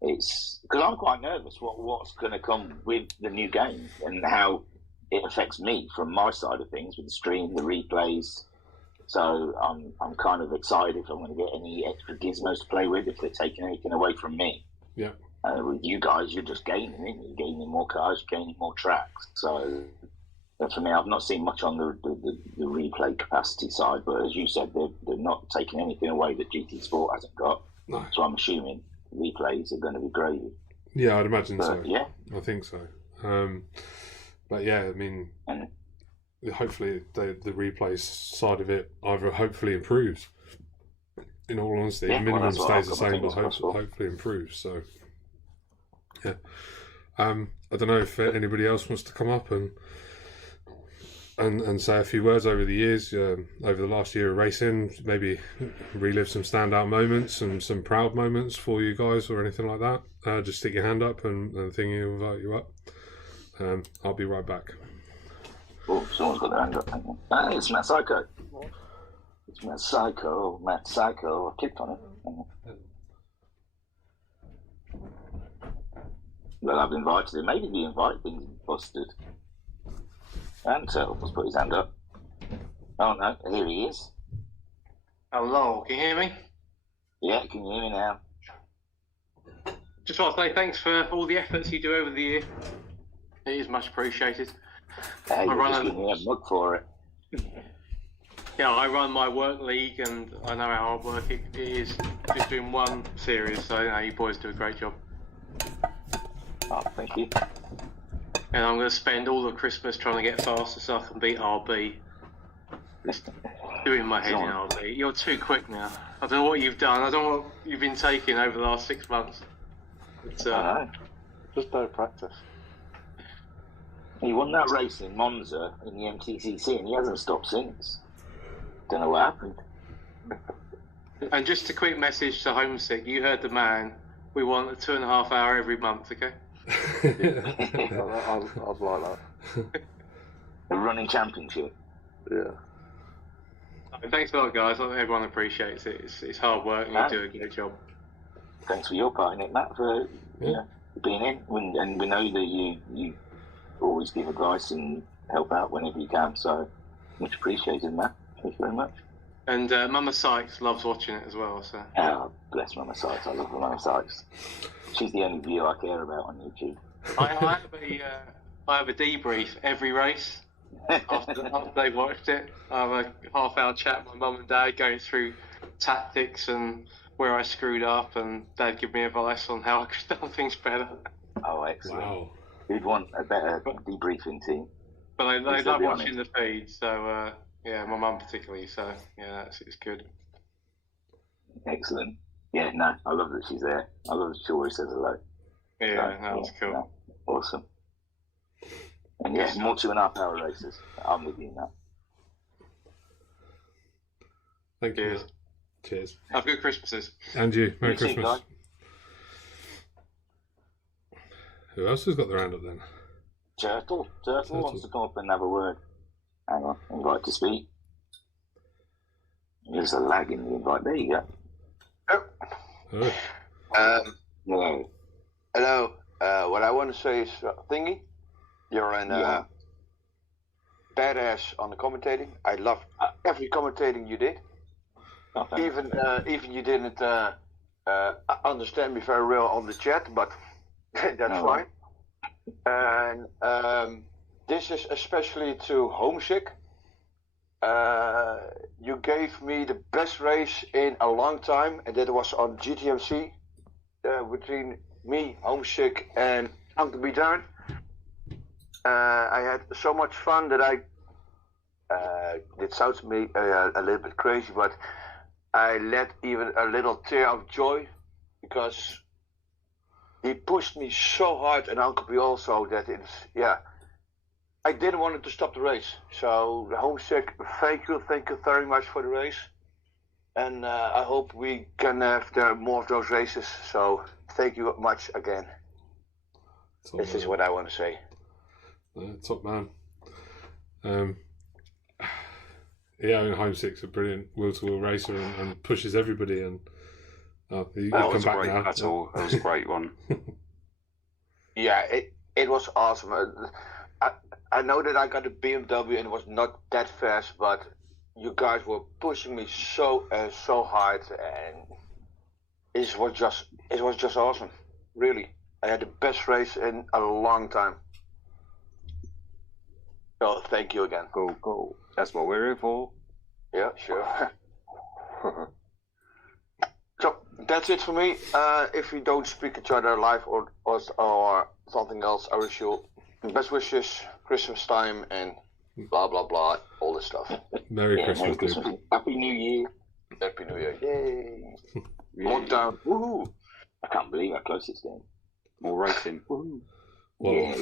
It's because I'm quite nervous what's going to come with the new game and how it affects me from my side of things with the stream, the replays. So I'm kind of excited if I'm going to get any extra gizmos to play with, if they're taking anything away from me. Yeah. With you guys, you're just gaining it. You're gaining more cars, you're gaining more tracks. So for me, I've not seen much on the replay capacity side, but as you said, they're not taking anything away that GT Sport hasn't got. No. So I'm assuming replays are going to be gravy. Yeah, I'd imagine so. Yeah. I think so. But yeah, I mean, hopefully the replay side of it either hopefully improves. In all honesty, the minimum stays the same, but hopefully improves. So, yeah. I don't know if anybody else wants to come up and say a few words over the years, over the last year of racing, maybe relive some standout moments and some proud moments for you guys or anything like that. Just stick your hand up and Thingy will invite you up. I'll be right back. Oh, someone's got their hand up. It's Matt Psycho. It's Matt Psycho. Matt Psycho. I clicked on it. Well, I've invited him. Maybe the invite thing's busted. And let's put his hand up. Oh no, here he is. Hello, can you hear me? Yeah, can you hear me now? Just want to say thanks for all the efforts you do over the year. It is much appreciated. Hey, you're just giving me a mug for it. Yeah, I run my work league and I know how hard work it is just doing one series, so you boys do a great job. Oh, thank you. And I'm going to spend all of Christmas trying to get faster so I can beat RB. Doing my head in RB. You're too quick now. I don't know what you've done. I don't know what you've been taking over the last 6 months. But, I know. Just don't practice. He won that race in Monza in the MTCC and he hasn't stopped since. Don't know what happened. And just a quick message to Homesick. You heard the man. We want a 2.5 hour every month, okay? I'd like that. A running championship. Yeah. Thanks a lot, guys. Everyone appreciates it. It's hard work and you do a great job. Thanks for your part in it, Matt, for being in. And we know that you always give advice and help out whenever you can. So much appreciated, Matt. Thank you very much. And Mama Sykes loves watching it as well. So. Oh, bless Mama Sykes. I love Mama Sykes. She's the only view I care about on YouTube. I have a debrief every race after they've watched it. I have a half-hour chat with my mum and dad going through tactics and where I screwed up, and Dad give me advice on how I could have done things better. Oh, excellent. Wow. Who'd want a better debriefing team? But they love watching the feed, so yeah, my mum particularly, so yeah, it's good. Excellent. Yeah, no, I love that she's there. I love that she always says hello. Yeah, that's cool. No, awesome. And yeah, more 2.5 hour races. I'm with you now. Thank you. Cheers. Cheers. Have good Christmases. And you. Merry You too, Christmas. guys. Who else has got their hand up then? Turtle wants to come up and have a word. Hang on, invite to speak. There's a lag in the invite. There you go. Oh. Hello. Hello. What I want to say is, Thingy, you're an badass on the commentating. I love every commentating you did. Oh, thanks. Even you didn't understand me very well on the chat, but that's fine. And this is especially to Homesick. You gave me the best race in a long time, and that was on GTMC between me, Homesick, and Anke Bidern. I had so much fun that it sounds to me a little bit crazy, but I let even a little tear of joy because he pushed me so hard, and Anke also, that I didn't want him to stop the race. So, Homesick, thank you very much for the race. And I hope we can have more of those races. So, thank you much again. This is what I want to say. Top man. Yeah, I mean, Homesick's a brilliant wheel-to-wheel racer and pushes everybody. And you That was come a back great now. battle. That was a great one. Yeah, it was awesome. I know that I got a BMW and it was not that fast, but you guys were pushing me so hard, and it was just awesome. Really, I had the best race in a long time. So thank you again. Cool. That's what we're here for. Yeah, sure. So that's it for me. If we don't speak each other live or something else, I wish you best wishes, Christmas time, and blah blah blah, all this stuff. Merry Christmas, dude. Happy New Year. Happy New Year! Yay! Lockdown! Woohoo! I can't believe how close it's getting. More racing. Woohoo. Well,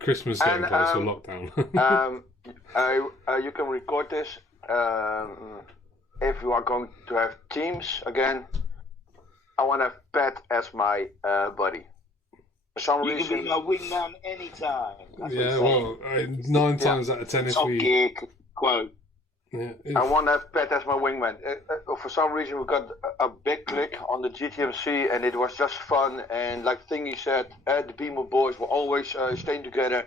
Christmas getting And, close or lockdown. You can record this. If you are going to have teams again, I want to have Pat as my buddy. For some You reason, can be my wingman anytime. That's Yeah, what well, 9 times out of 10 if Top we... Gear quote. Yeah, I want to have Pat as my wingman. For some reason, we got a big click on the GTMC, and it was just fun. And like Thingy said, the Beamer boys will always staying together.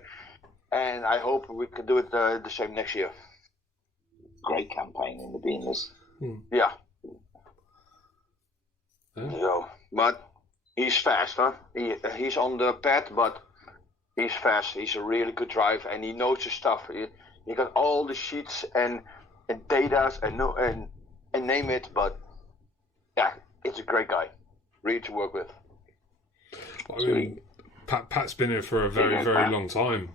And I hope we can do it the same next year. Great campaign in the Beamers. Yeah. Yeah. So, but he's fast, huh? He's on the pad, but he's fast. He's a really good driver, and he knows his stuff. He got all the sheets and datas and name it, but yeah, it's a great guy, really to work with. I mean, Pat's been here for a very, very long time,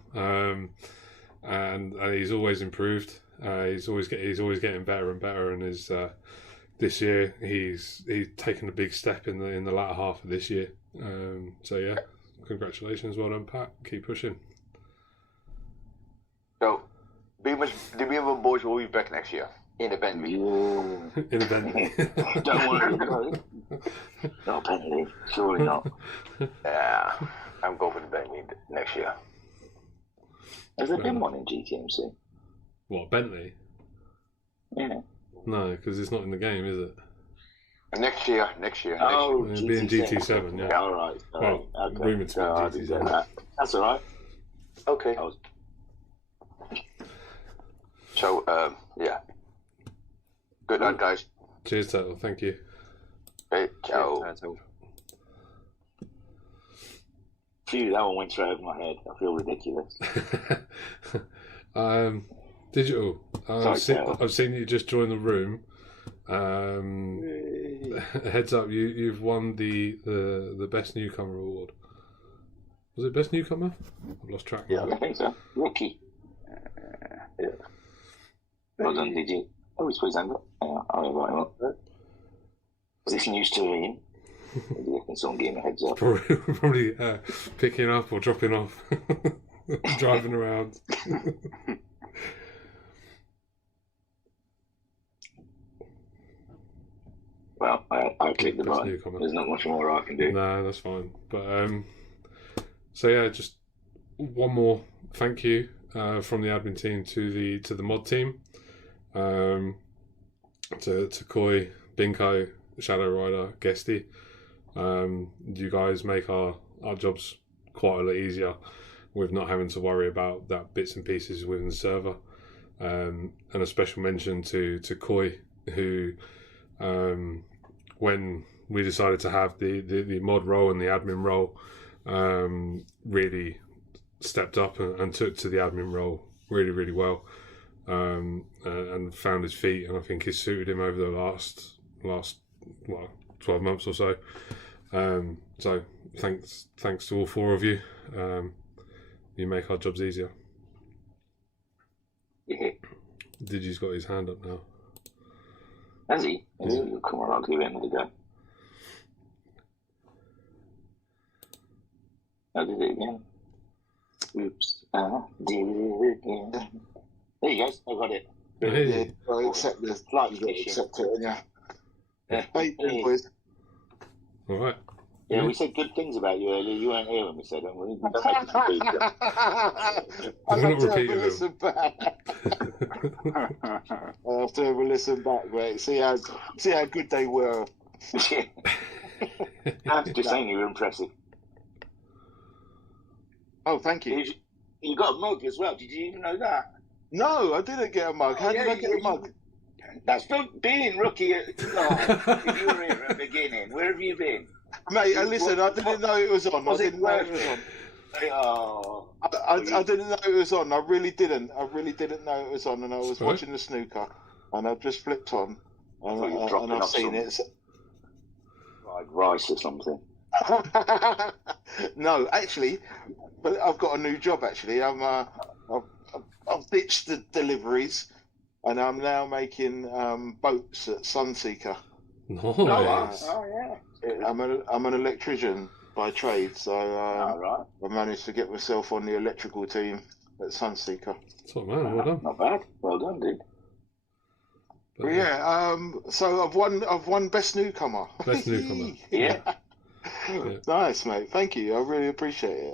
and he's always improved. He's always getting better and better, and this year he's taken a big step in the latter half of this year. So yeah, congratulations, well done, Pat. Keep pushing. So, the Beamer boys will be back next year in the Bentley. In a Bentley. Don't worry. Not Bentley. Surely not. Yeah, I'm going for the Bentley next year. Has there been one in GTMC? What, Bentley? Yeah. No, because it's not in the game, is it? Next year. Oh, It'll be in GT7, yeah. All right. Well, okay. rumoured to be No, I didn't get GT7. that. That's all right. Okay. I was... So, yeah. Good night, guys. Cheers, Turtle. Thank you. Hey, ciao. Phew, that one went straight over my head. I feel ridiculous. Digital. Sorry, I've seen you just join the room. Heads up, you've won the best newcomer award. Was it best newcomer? I've lost track. Yeah, I think so. Rookie. Yeah. Well done, Digi. Oh, he's put his hand up. Hang on, I'll invite him up. Is this news to Ian? Maybe someone give him a heads up. Probably picking up or dropping off, driving around. Well, I clicked the Best button. newcomer. There's not much more I can do. No, that's fine. But so yeah, just one more thank you from the admin team to the mod team, to Koi, Binko, Shadow Rider, Guesty. You guys make our jobs quite a lot easier with not having to worry about that bits and pieces within the server. And a special mention to Koi, who when we decided to have the mod role and the admin role, really stepped up and took to the admin role really, really well, and found his feet, and I think it's suited him over the last 12 months or so. So thanks to all four of you. You make our jobs easier. Digi's got his hand up now. Has he? Come on, I'll give it another go. I did it again. Oops, I did it again. There you go, I got it. Hey. Well, accept this. Like You got to fishing. accept it, yeah. Yeah. How you doing, boys? All right. Yeah, we said good things about you earlier. You weren't here when we said them. Don't make us repeat them. I'll have to have a repeating them. listen back. I'll have to have a listen back, mate. See how good they were. I'm just saying you were impressive. Oh, thank you. You got a mug as well. Did you even know that? No, I didn't get a mug. How did I get a mug? That's for being rookie at live. If you were here at the beginning, where have you been? Mate, listen, I didn't know it was on. Was I it didn't know it worth was on. it? Oh, I didn't know it was on. I really didn't. I really didn't know it was on. And I was Sorry? watching the snooker, and I've just flipped on, thought you were and dropping I've off seen some- it. fried rice or something. No, actually, but I've got a new job. Actually, I've ditched the deliveries, and I'm now making boats at Sunseeker. Nice. Oh yeah. I'm an electrician by trade, so All right. I managed to get myself on the electrical team at Sunseeker. Top man, well done. Not bad. Well done, dude. But yeah, so I've won best newcomer. Best newcomer. Yeah. Nice, mate. Thank you. I really appreciate it.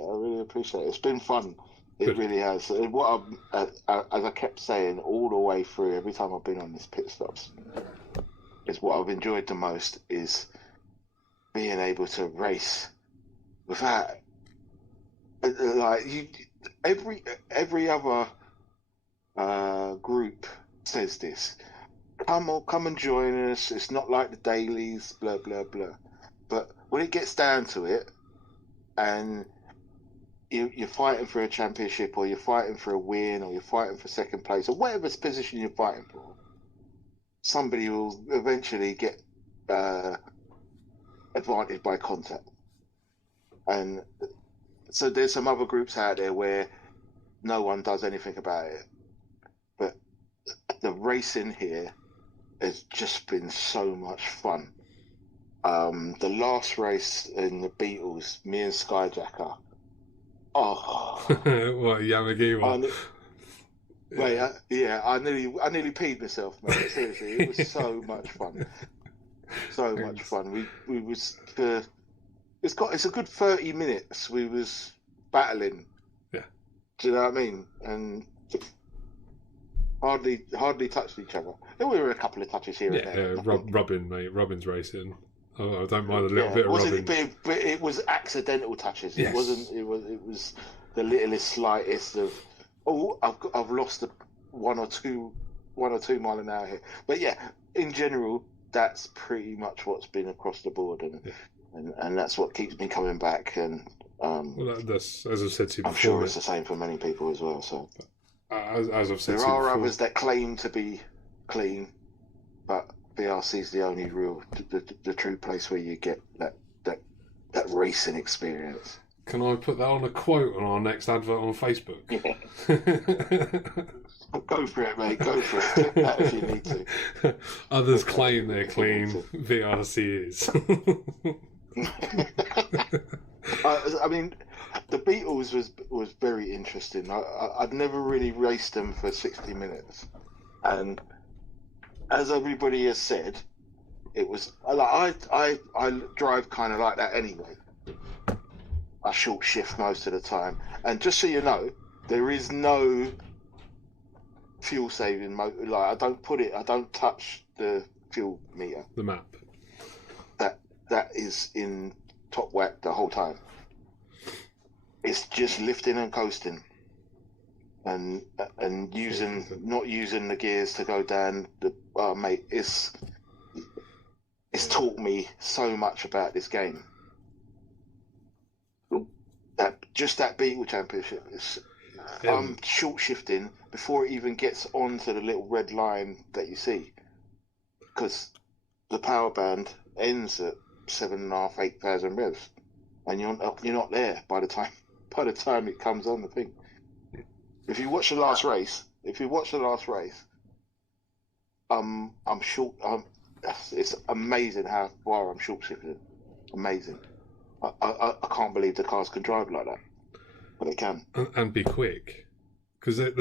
It's been fun. It Good. really has. And what as I kept saying all the way through, every time I've been on these pit stops, is what I've enjoyed the most is being able to race without like you. Every other group says this. Come and join us. It's not like the dailies, blah blah blah. But when it gets down to it, and you're fighting for a championship, or you're fighting for a win, or you're fighting for second place, or whatever position you're fighting for, somebody will eventually get advantaged by contact. And so there's some other groups out there where no one does anything about it. But the racing here has just been so much fun. The last race in the Beatles, me and Skyjacker. Oh, What, Yamagi one? mate, I nearly peed myself, mate. Seriously, it was so much fun. So much fun. We was it's a good 30 minutes. We was battling. Yeah. Do you know what I mean? And hardly touched each other. There were a couple of touches here and there. Robin, mate. Robin's racing. Oh, I don't mind a little bit of Robin. But it was accidental touches. Yes. It wasn't. It was the littlest, slightest of. Oh, I've lost one or two mile an hour here. But yeah, in general, that's pretty much what's been across the board, and that's what keeps me coming back. And Well, that's, as I've said to you I'm before. sure it's the same for many people as well. So As I've said there to you are before. others that claim to be clean, but VRC is the only real, the true place where you get that racing experience. Can I put that on a quote on our next advert on Facebook? Go for it, mate. Go for it. Click that if you need to. Others claim they're clean. VRC is. I mean, the Beatles was very interesting. I'd never really raced them for 60 minutes, and as everybody has said, it was like I drive kind of like that anyway. I short shift most of the time, and just so you know, there is no fuel saving mode. Like I don't touch the fuel meter. The map. That is in top whack the whole time. It's just lifting and coasting, and not using the gears to go down. Mate, it's taught me so much about this game. That Beetle Championship is. I'm short shifting before it even gets onto the little red line that you see, because the power band ends at 7,500, 8,000 revs, and you're not there by the time it comes on the thing. If you watch the last race, I'm short. It's amazing how far I'm short shifting. Amazing. I can't believe the cars can drive like that, but they can. And be quick, because they're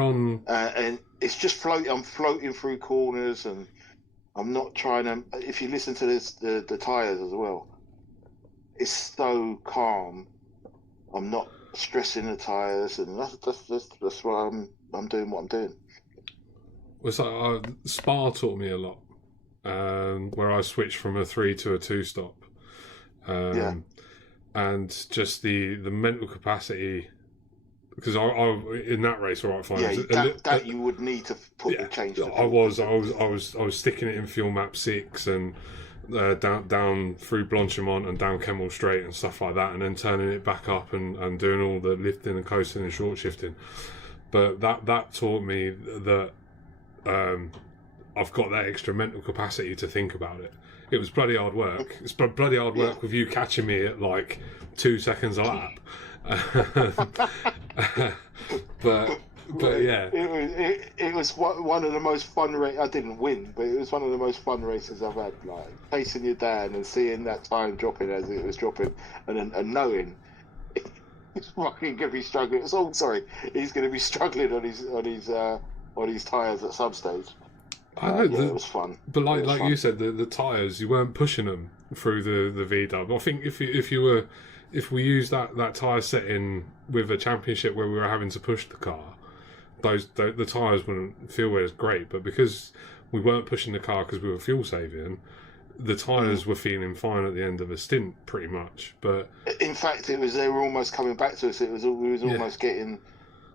on. And it's just floating. I'm floating through corners, and I'm not trying to. If you listen to the tires as well, it's so calm. I'm not stressing the tires, and that's why I'm doing what I'm doing. Well, so Spa taught me a lot, where I switched from a 3 to a 2 stop, and just the mental capacity. Because I in that race, all right, fine. That you would need to put the change. I was sticking it in fuel map 6 and down through Blanchimont and down Kemmel Straight and stuff like that, and then turning it back up and doing all the lifting and coasting and short shifting. But that taught me that I've got that extra mental capacity to think about it. It was bloody hard work. It's bloody hard work with you catching me at like 2 seconds a lap. but yeah, it was one of the most fun races. I didn't win, but it was one of the most fun races I've had. Like chasing you down and seeing that time dropping as it was dropping, and knowing he's fucking gonna be struggling. He's gonna be struggling on his tires at some stage. I know it was fun. But like you said, the tires, you weren't pushing them through the V-dub. I think if we used that tyre setting with a championship where we were having to push the car, the tyres wouldn't feel as great. But because we weren't pushing the car because we were fuel saving, the tyres were feeling fine at the end of a stint, pretty much. But in fact, they were almost coming back to us. We was almost getting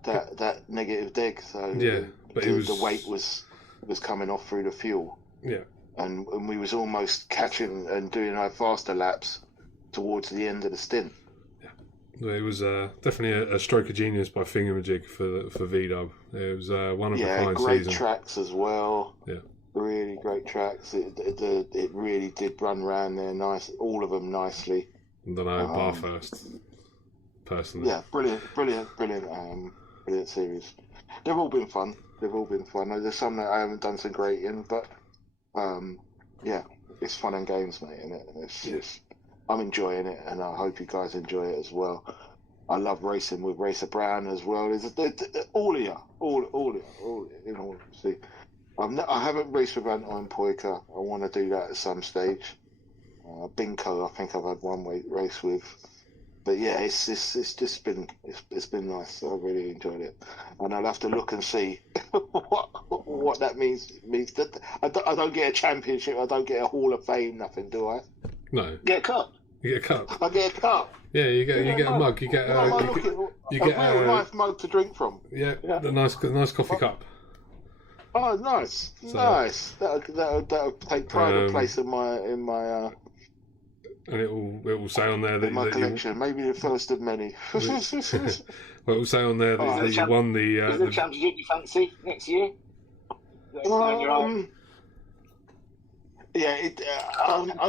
that negative deg. So but the weight was coming off through the fuel. Yeah, and we was almost catching and doing our faster laps towards the end of the stint. Yeah, it was definitely a stroke of genius by Thingamajig for V-Dub. It was one of a kind great season. Tracks as well. Yeah, really great tracks. It really did run around there nice, all of them nicely. I don't know, Barfirst, personally. Yeah, brilliant series. They've all been fun. There's some that I haven't done so great in, but it's fun and games, mate. And I'm enjoying it, and I hope you guys enjoy it as well. I love racing with Racer Brown as well. All of you, in all honesty. I haven't raced with Anton Poika. I want to do that at some stage. Binko, I think I've had one race with. But yeah, it's just been nice. I really enjoyed it, and I'll have to look and see what that means. That I don't get a championship. I don't get a Hall of Fame. Nothing, do I? No. Get a cup. You get a cup. I get a cup. Yeah, you get a mug. You get a real life mug to drink from. Yeah, a nice coffee cup. Oh, nice. That'll take pride of place in my. And it will say on there that my collection, maybe the first of many. Well, it will say on there that you won the. Is the championship you fancy next year? I'm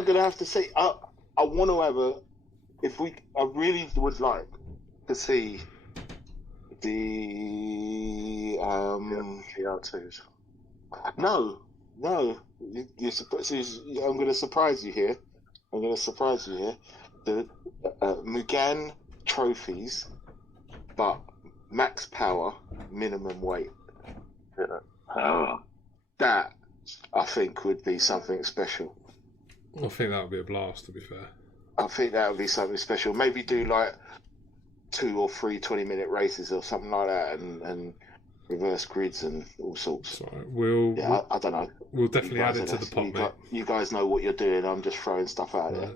gonna have to say I want to have I really would like to see the VR2s. No, I'm going to surprise you here. The Mugan trophies, but max power, minimum weight. Oh. That I think would be something special. I think that would be a blast, to be fair. I think that would be something special. Maybe do like 2 or 3 20-minute races or something like that, and reverse grids and all sorts. So I don't know. We'll definitely add it to the pot, mate. You guys know what you're doing. I'm just throwing stuff out there.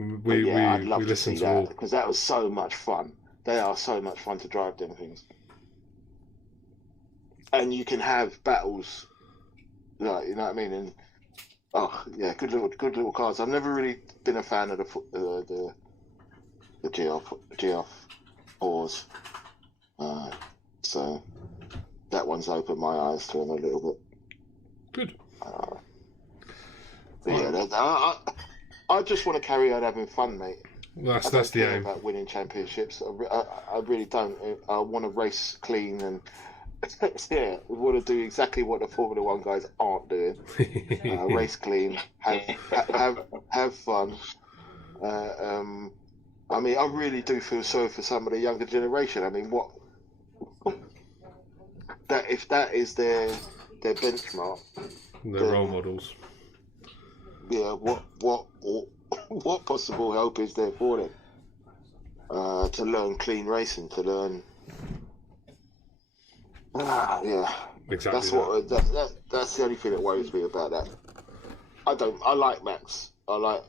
I'd love to listen see to that all. because that was so much fun. They are so much fun to drive them things, and you can have battles, like, you know what I mean. And good little cars. I've never really been a fan of the GR4s, so that one's opened my eyes to them a little bit. Good. I just want to carry on having fun, mate. That's I don't the care aim. about winning championships. I really don't. I want to race clean and we want to do exactly what the Formula One guys aren't doing. Race clean, have fun. I mean, I really do feel sorry for some of the younger generation. I mean, if that is their benchmark, Their role models. Yeah, what possible help is there for them to learn clean racing, to learn? Exactly. That's the only thing that worries me about that. I like Max. I like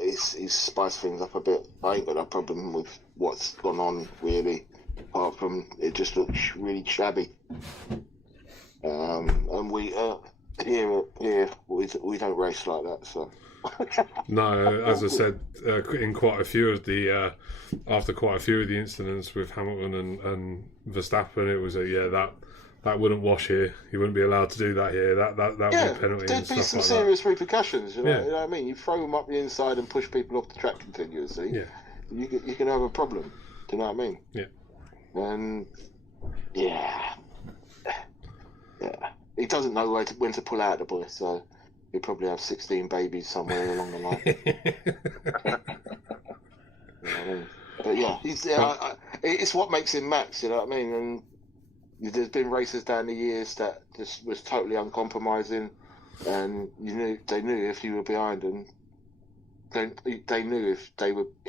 he's spiced things up a bit. I ain't got a problem with what's gone on really, apart from it just looks really shabby. And we here we don't race like that, so. No, as I said, in quite a few of the after quite a few of the incidents with Hamilton and Verstappen, it was that wouldn't wash here. You wouldn't be allowed to do that here. That would be a penalty. There'd be some like serious repercussions. You know Yeah. what I mean? You throw them up the inside and push people off the track continuously. Yeah. You can have a problem. Do you know what I mean? Yeah. And yeah. He doesn't know when to pull out, the boy, so he'll probably have 16 babies somewhere along the line. You know what I mean? But yeah, it's what makes him Max, you know what I mean? And there's been races down the years that just was totally uncompromising, and they knew if you were behind them, they knew if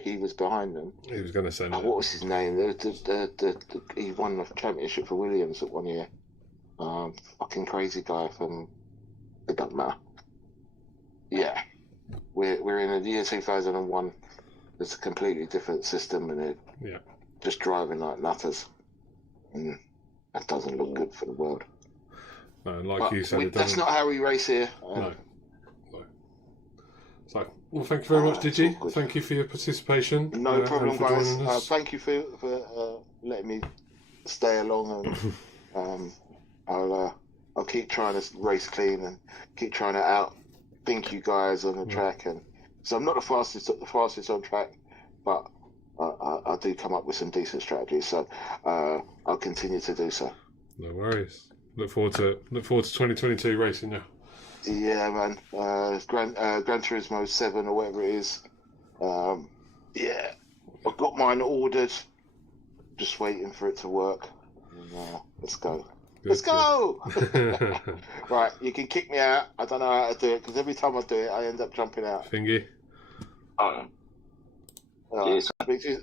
he was behind them. He was going to send it. What was his name? He won the championship for Williams at one year. Fucking crazy guy from. It doesn't matter. Yeah, we're in the year 2001. It's a completely different system, and they're just driving like nutters, and that doesn't look good for the world. Like you said, that's not how we race here. No. So, well, thank you very much, Digi. Thank you for your participation. No problem, and for guys. joining us. Thank you for letting me stay along, and I'll keep trying to race clean and keep trying to outthink you guys on the track. And so I'm not the fastest on track, but I do come up with some decent strategies. So I'll continue to do so. No worries. Look forward to 2022 racing now. Yeah, man. Gran Turismo 7 or whatever it is. Yeah, I've got mine ordered. Just waiting for it to work. And, let's go. Let's go! Right, you can kick me out. I don't know how to do it because every time I do it, I end up jumping out. Thingy. Cheers.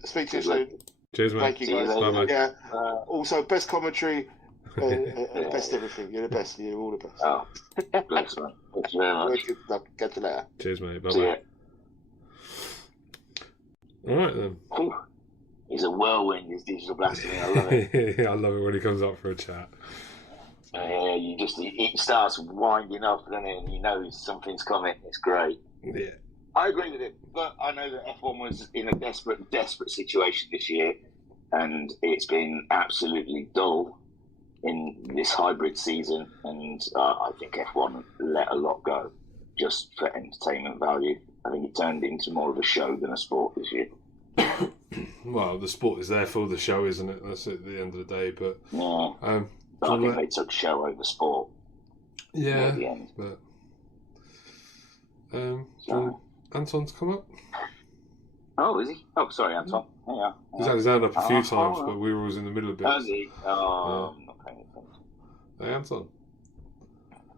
Speak to you soon. Cheers, mate. Thank you, guys. Bye, mate. Yeah. Also, best commentary, best everything. You're the best. You're all the best. Oh, bless man. Thank you very much. Catch you later. Cheers, mate. See ya. Bye-bye. All right, then. Whew. He's a whirlwind, his digital blasphemy. I love it. I love it when he comes up for a chat. It starts winding up, doesn't it? And you know something's coming. It's great. Yeah. I agree with it, but I know that F1 was in a desperate situation this year, and it's been absolutely dull in this hybrid season. And I think F1 let a lot go just for entertainment value. I think it turned into more of a show than a sport this year. Well, the sport is there for the show, isn't it? That's at the end of the day. But yeah, but I think they took show over sport. Yeah, at the end. But Anton's come up. Oh, is he? Oh, sorry, Anton. Yeah. He's had his hand up a few times, but we were always in the middle of it. Has he? Oh, I'm not paying attention. Hey, Anton.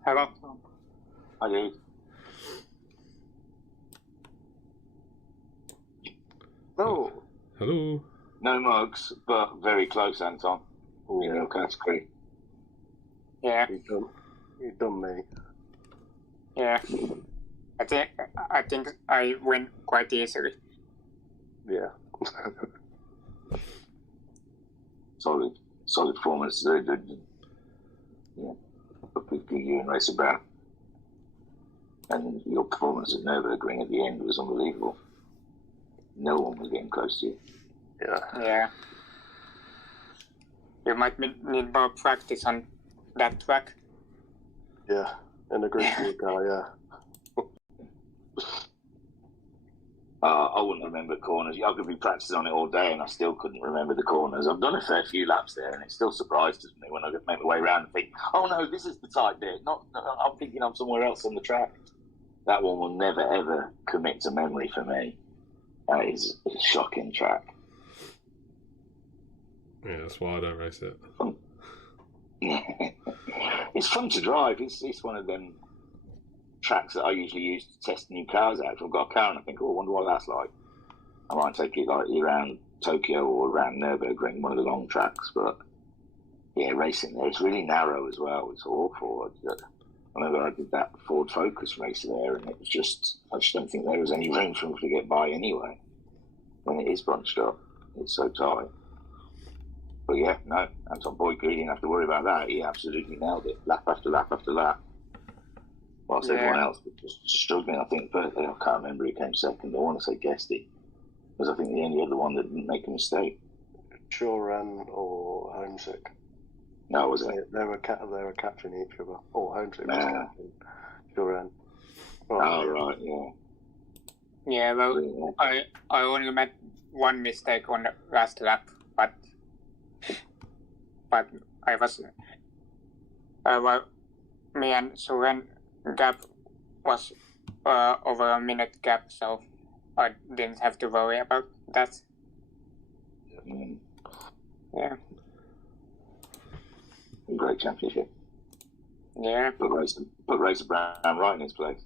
Hello. I do. Oh, Hello. No mugs, but very close, Anton. In yeah. your category. Yeah, You done me. yeah. I think I win quite easily. Yeah. Solid performance. Yeah, a big year in Racer Brown. And your performance at Nürburgring at the end was unbelievable. No one was getting close to you. Yeah. Yeah. You might need more practice on that track. Yeah. In a group with a guy, yeah. I wouldn't remember corners. I could be practicing on it all day and I still couldn't remember the corners. I've done a fair few laps there and it still surprises me when I make my way around and think, oh no, this is the tight bit. I'm thinking I'm somewhere else on the track. That one will never ever commit to memory for me. That is a shocking track. Yeah, that's why I don't race it. It's fun to drive. It's one of them tracks that I usually use to test new cars out. If I've got a car and I think, oh, I wonder what that's like. I might take it like around Tokyo or around Nürburgring, one of the long tracks. But yeah, racing there, it's really narrow as well. It's awful. I remember I did that Ford Focus race there, and it was just, I just don't think there was any room for them to get by anyway. When it is bunched up, it's so tight. But yeah, no, Anton Boyko, you didn't have to worry about that. He absolutely nailed it, lap after lap after lap. Whilst everyone else was just struggling. I think, I can't remember who came second. I want to say Guesty, because I think the only other one that didn't make a mistake. Choran or Homesick. No, was it? They were catching each other. Or Homesick was Nah. catching Choran. Right, yeah. Yeah, well, Yeah. I only made one mistake on the last lap, but I was well, me and Suren gap was over a minute gap, so I didn't have to worry about that. Mm. Yeah, Great championship. yeah. Put Racer Brown right in his place.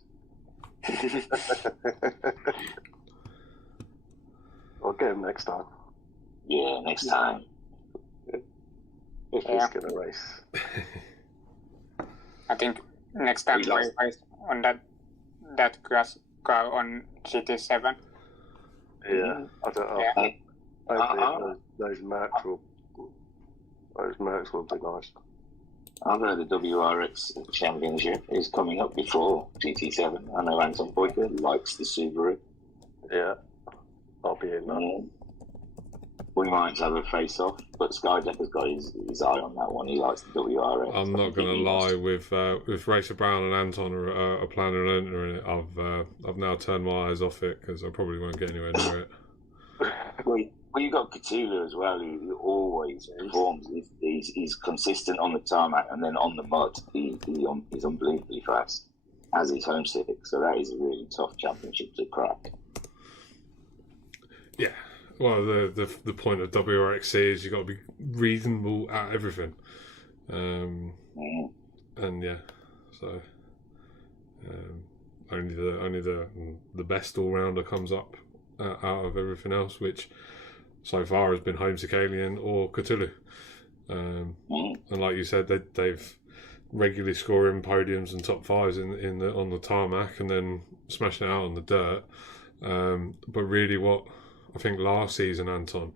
I'll get him next time. Yeah, next time. If Yeah. he's going to race. I think next time We I lost. race on that grass car on GT7. Yeah. I don't know. Yeah. Hopefully those Mercs will be nice. I've heard the WRX Championship is coming up before GT7. I know Anton Boyko likes the Subaru. Yeah. I'll be in that. We might have a face-off, but Skydecker's got his eye on that one. He likes the WRX. I'm not going to lie, with Racer Brown and Anton are planning on entering it. I've now turned my eyes off it because I probably won't get anywhere near it. Well, you've got Cthulhu as well, who always performs. He's consistent on the tarmac, and then on the mud, he's unbelievably fast, as is Homesick. So that is a really tough championship to crack. Yeah. Well, the point of WRXC is you've got to be reasonable at everything. And yeah, so only the best all rounder comes up out of everything else, which so far has been Homesick Alien or Cthulhu. And like you said, they've regularly scoring podiums and top fives on the tarmac and then smashing it out on the dirt. But really, what I think last season, Anton,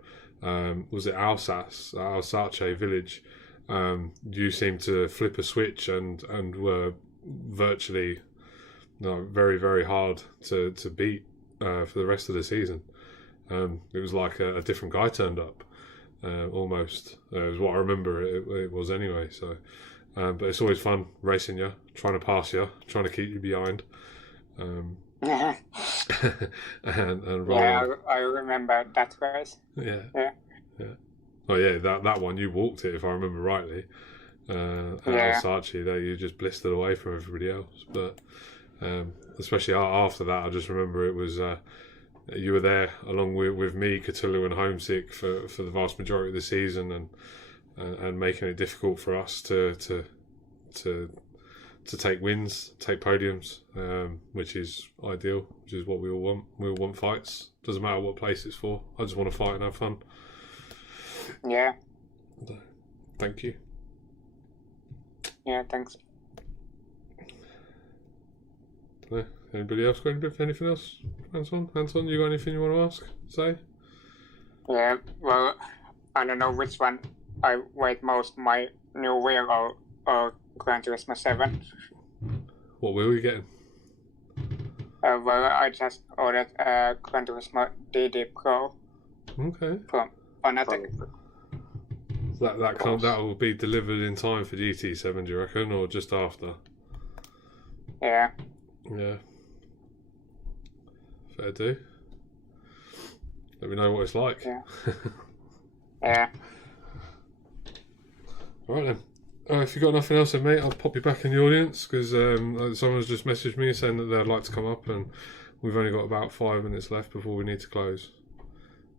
was it Alsace Village? You seemed to flip a switch and were virtually very, very hard to beat for the rest of the season. It was like a different guy turned up, almost. It was what I remember it was anyway. So, but it's always fun racing you, trying to pass you, trying to keep you behind. and rolling. I remember that race. Yeah. Oh yeah, that one you walked it if I remember rightly. Alsace, there you just blistered away from everybody else. But especially after that, I just remember it was you were there along with me, Cthulhu, and Homesick for the vast majority of the season, and making it difficult for us to to take wins, take podiums, which is ideal, which is what we all want. We all want fights. Doesn't matter what place it's for. I just want to fight and have fun. Yeah. Thank you. Yeah, thanks. Anybody else got anything else? Anton, you got anything you want to ask? Say? Yeah, well, I don't know which one I weight most, my new wheel or Gran Turismo 7. What wheel are you getting? Well, I just ordered a Gran Turismo DD Pro Okay. from Fanatec. That will be delivered in time for GT7, do you reckon, or just after? Yeah. Yeah. Fair do. Let me know what it's like. Yeah. Yeah. All right then. If you've got nothing else, then, mate, I'll pop you back in the audience because someone's just messaged me saying that they'd like to come up, and we've only got about 5 minutes left before we need to close.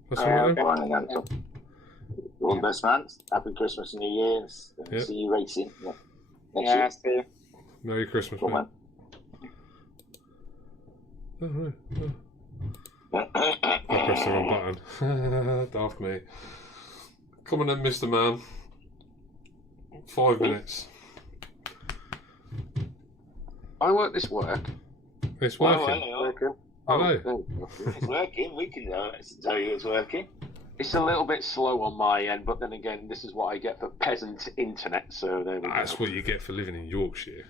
That's all right. Then? All the best, man. Happy Christmas and New Year's. Yep. See you racing. Yeah, see you. Merry Christmas, Cool, mate. man. I pressed the wrong button. Daft me. Come on then, Mr. Man. 5 minutes. I work this work. It's working. Hello. It's working. We can tell you it's working. It's a little bit slow on my end, but then again, this is what I get for peasant internet, so there we go. That's what you get for living in Yorkshire.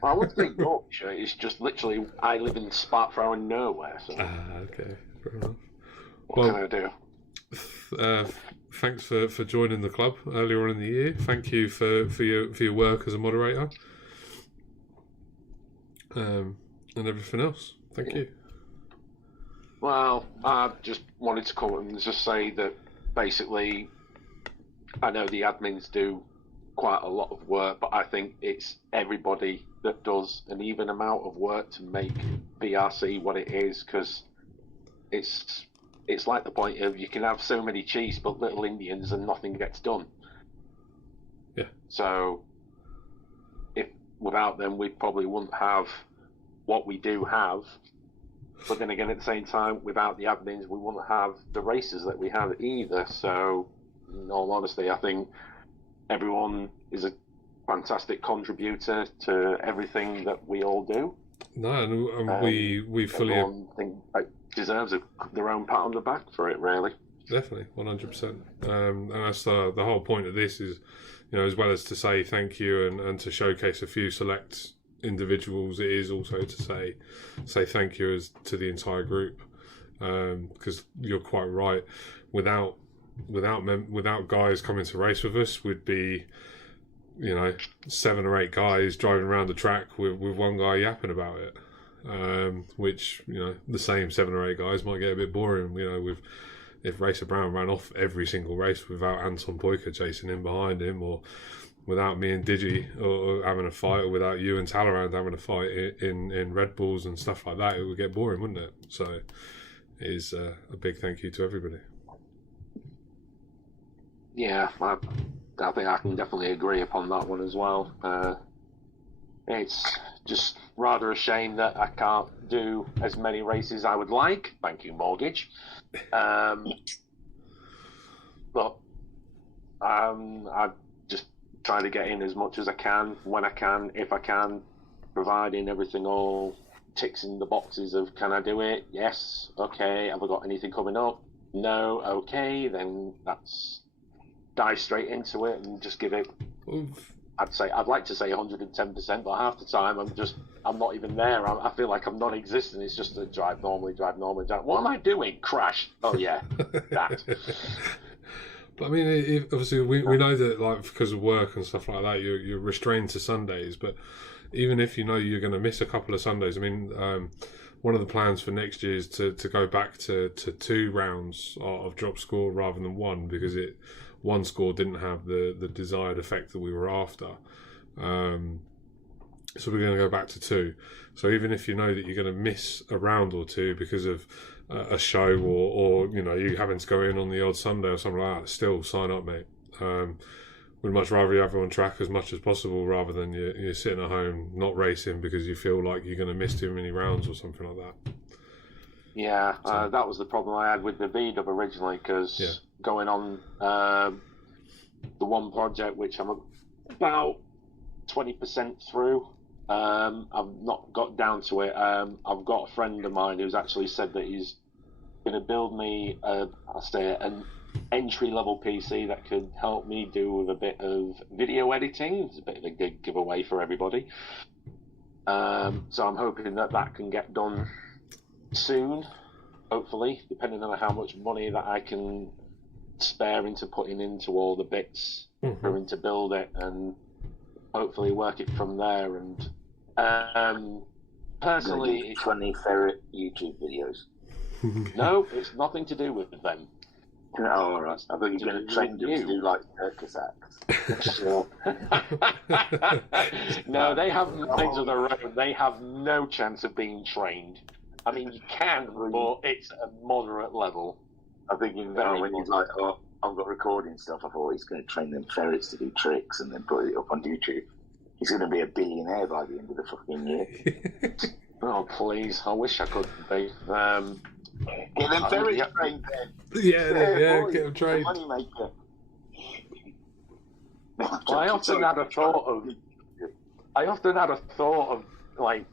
Well, I wouldn't say Yorkshire, it's just literally, I live in Sparkfrow and nowhere, so Okay, fair enough. what can I do? Thanks for joining the club earlier on in the year. Thank you for your work as a moderator. And everything else. Thank you. Well, I just wanted to come and just say that basically, I know the admins do quite a lot of work, but I think it's everybody that does an even amount of work to make VRC what it is, because it's like the point of you can have so many chiefs but little Indians and nothing gets done. Yeah. So if without them we probably wouldn't have what we do have. But then again, at the same time, without the admins, we wouldn't have the races that we have either. So, in all honesty, I think everyone is a fantastic contributor to everything that we all do. No, and we fully think deserves their own pat on the back for it, really. Definitely, 100%. And that's the whole point of this is, as well as to say thank you and to showcase a few select individuals, it is also to say thank you to the entire group, because you're quite right. Without guys coming to race with us, we'd be 7 or 8 guys driving around the track with one guy yapping about it, which the same 7 or 8 guys might get a bit boring. If Racer Brown ran off every single race without Anton Boyka chasing in behind him, or without me and Digi or having a fight, or without you and Talleyrand having a fight in Red Bulls and stuff like that, it would get boring, wouldn't it? So it is a big thank you to everybody. Yeah, I think I can definitely agree upon that one as well. It's just rather a shame that I can't do as many races I would like. Thank you, mortgage. But I just try to get in as much as I can, when I can, if I can, providing everything all ticks in the boxes of can I do it? Yes. Okay. Have I got anything coming up? No. Okay. Then that's dive straight into it and just give it. I'd like to say 110%, but half the time I'm not even there. I feel like I'm non-existent. It's just a drive normally. What am I doing? Crash. Oh yeah, that. But I mean, obviously we know that, like, because of work and stuff like that, you're restrained to Sundays. But even if you're going to miss a couple of Sundays, I mean, one of the plans for next year is to go back to 2 rounds of drop score rather than 1, because one score didn't have the desired effect that we were after. So we're going to go back to 2. So even if you know that you're going to miss a round or 2 because of a show or you having to go in on the odd Sunday or something like that, still sign up, mate. would much rather you have it on track as much as possible rather than you're sitting at home not racing because you feel like you're going to miss too many rounds or something like that. Yeah, that was the problem I had with the V-dub originally, because going on the one project which I'm about 20% through, I've not got down to it. I've got a friend of mine who's actually said that he's going to build me an entry-level PC that could help me do with a bit of video editing. It's a bit of a good giveaway for everybody. So I'm hoping that can get done soon, hopefully, depending on how much money that I can spare into putting into all the bits for him to build it, and hopefully work it from there. And personally, it's funny ferret YouTube videos. No, it's nothing to do with them. Oh, all right. I thought you were going to train them to do like circus acts. No, they have minds of their own. They have no chance of being trained. I mean, you can, but it's a moderate level. I think when he's like, oh, I've got recording stuff, I thought he's going to train them ferrets to do tricks and then put it up on YouTube. He's going to be a billionaire by the end of the fucking year. Oh, please. I wish I could be. Get them ferrets trained then. Yeah, get them trained. Money maker. I often had a thought of like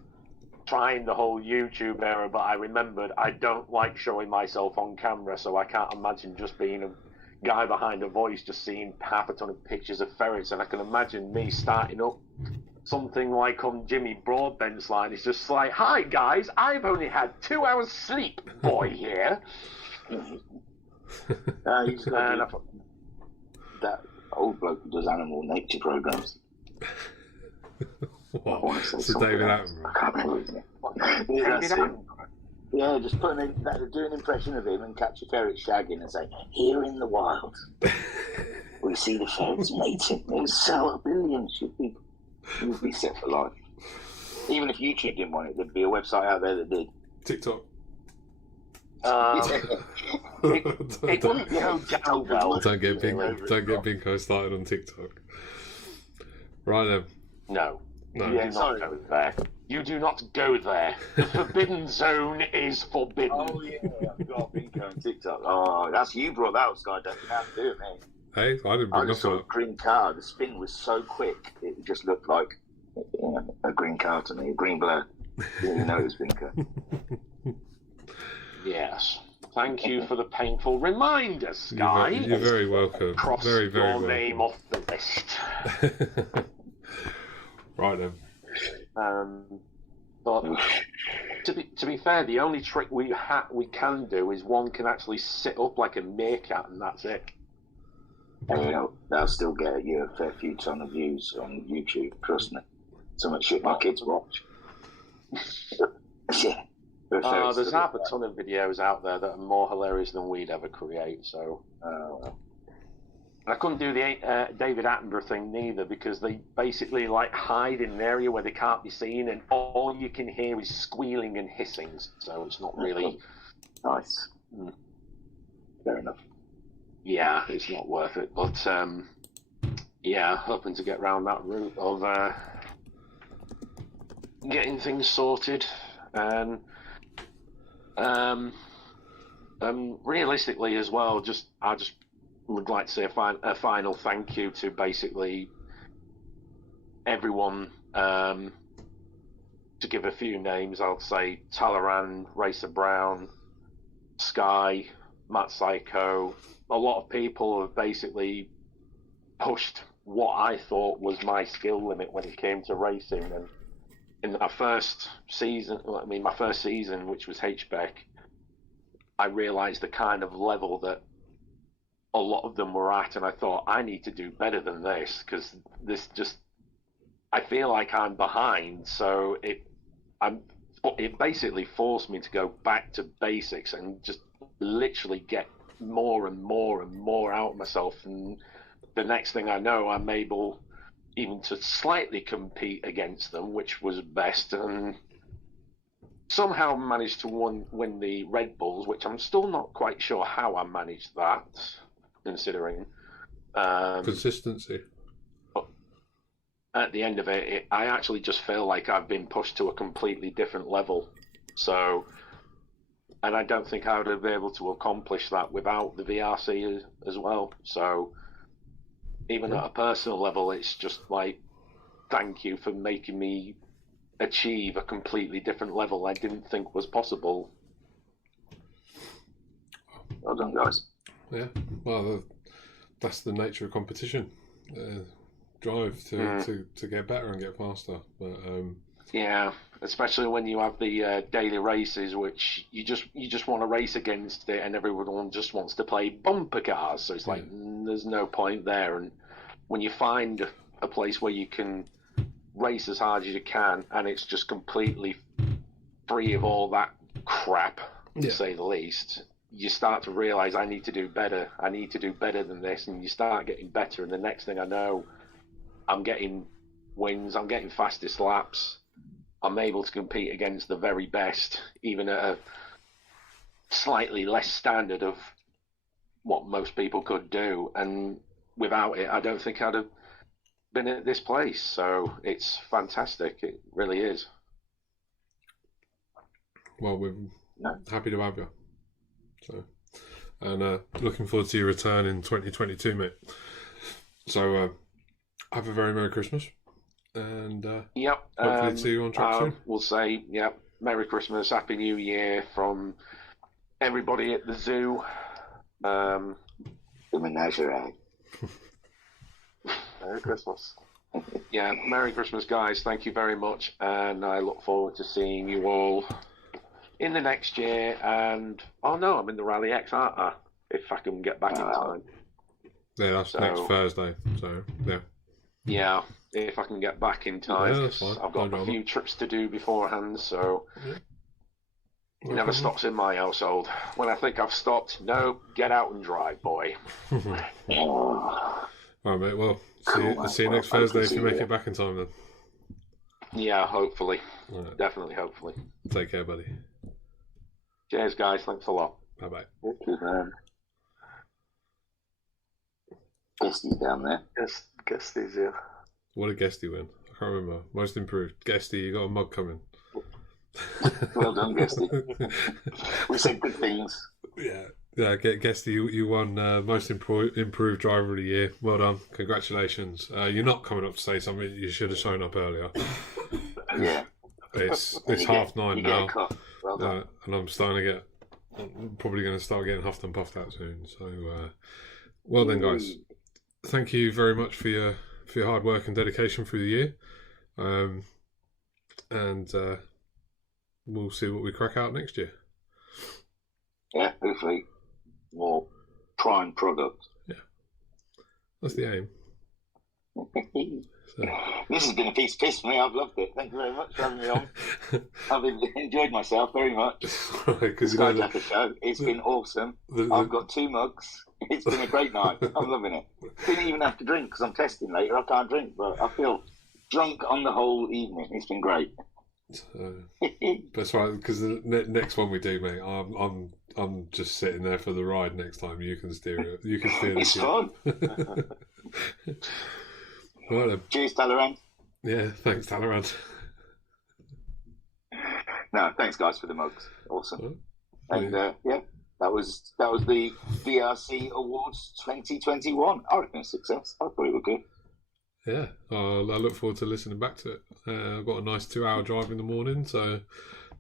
trying the whole YouTube era, but I remembered I don't like showing myself on camera, so I can't imagine just being a guy behind a voice just seeing half a ton of pictures of ferrets. And I can imagine me starting up something like on Jimmy Broadbent's line. It's just like, hi guys, I've only had 2 hours sleep, boy here. He's got that old bloke who does animal nature programs. What? So David Attenborough. I can't remember his name. That's him. Yeah, just do an impression of him and catch a ferret shagging and say, here in the wild, we see the ferrets mating. There's so billions of people. You'd be set for life. Even if YouTube didn't want it, there'd be a website out there that did. TikTok. It wouldn't go down well. Don't get Binko started on TikTok. Right then. No. Yeah, not go there. You do not go there. The forbidden zone is forbidden. Oh yeah, I've got Binko on TikTok. Oh, that's you brought that up, Sky. Don't you have to do it, man. Hey, I didn't bring I just saw a green car. The spin was so quick, it just looked like a green car to me, a green blur. Didn't know it was Binko. Yes. Thank you for the painful reminder, Sky. You're very welcome. Cross very your welcome. name off the list. Right then. But to be fair, the only trick we can do is one can actually sit up like a meerkat, and that's it. And they'll still get you a fair few ton of views on YouTube. Trust me. So much shit my kids watch. Yeah. There's half a ton of videos out there that are more hilarious than we'd ever create. So. I couldn't do the David Attenborough thing neither, because they basically like hide in an area where they can't be seen, and all you can hear is squealing and hissing. So it's not really nice. Fair enough. Yeah, it's not worth it. But yeah, hoping to get round that route of getting things sorted, and realistically as well. I just would like to say a final thank you to basically everyone. To give a few names, I'll say Talaran, Racer Brown, Sky, Matt Psycho. A lot of people have basically pushed what I thought was my skill limit when it came to racing. And in my first season, which was H-Beck, I realised the kind of level that a lot of them were at, and I thought, I need to do better than this, because this just, I feel like I'm behind. So it basically forced me to go back to basics and just literally get more and more and more out of myself. And the next thing I know, I'm able even to slightly compete against them, which was best, and somehow managed to win the Red Bulls, which I'm still not quite sure how I managed that, considering consistency. at the end of it, I actually just feel like I've been pushed to a completely different level. So, and I don't think I would have been able to accomplish that without the VRC as well. So, even at a personal level, it's just like, thank you for making me achieve a completely different level I didn't think was possible. Well done, guys. Yeah, well, that's the nature of competition. Drive to get better and get faster. But yeah, especially when you have the daily races, which you just want to race against it, and everyone just wants to play bumper cars. So it's like there's no point there. And when you find a place where you can race as hard as you can, and it's just completely free of all that crap, to say the least, you start to realize I need to do better. I need to do better than this, and you start getting better. And the next thing I know, I'm getting wins. I'm getting fastest laps. I'm able to compete against the very best, even at a slightly less standard of what most people could do. And without it, I don't think I'd have been at this place. So it's fantastic. It really is. Well, we're happy to have you. So, and looking forward to your return in 2022, mate. So, have a very Merry Christmas, and hopefully see you on track soon. We'll say, Merry Christmas, Happy New Year from everybody at the zoo. The menagerie. Merry Christmas. Merry Christmas, guys. Thank you very much, and I look forward to seeing you all in the next year. And I'm in the Rally X, aren't I? If I can get back in time. Yeah, that's next Thursday. So yeah, if I can get back in time. Yeah, that's fine. I've got a few trips to do beforehand, so it never stops in my household. When I think I've stopped, no, get out and drive, boy. All right, mate. Well, see you next Thursday if you make it back in time then. Yeah, hopefully. Right. Definitely, hopefully. Take care, buddy. Cheers, guys. Thanks a lot. Bye-bye. Cheers, man. Guesty's down there. Yes, Guesty's here. What a Guesty win. I can't remember. Most improved. Guesty, you got a mug coming. Well done, Guesty. We said good things. Yeah, Guesty, you won Most Improved Driver of the Year. Well done. Congratulations. You're not coming up to say something you should have shown up earlier. Yeah. It's 9:30 now. Well done. And I'm probably going to start getting huffed and puffed out soon. So, well then, guys. Thank you very much for your hard work and dedication through the year. And we'll see what we crack out next year. Yeah, hopefully more prime product. Yeah, that's the aim. So. This has been a piece of piss for me. I've loved it. Thank you very much for having me on. I've enjoyed myself very much. Right, the Skyjacker show. It's been awesome. I've got 2 mugs. It's been a great night. I'm loving it. Didn't even have to drink because I'm testing later. I can't drink, but I feel drunk on the whole evening. It's been great. That's right, because the next one we do, mate, I'm just sitting there for the ride next time. You can steer it. You can steer It's fun. Right then. Cheers, Talleyrand. Yeah, thanks, Talleyrand. No, thanks, guys, for the mugs. Awesome. Right. And that was the VRC Awards 2021. I reckon a success. I thought it was good. Yeah, I look forward to listening back to it. I've got a nice 2-hour drive in the morning, so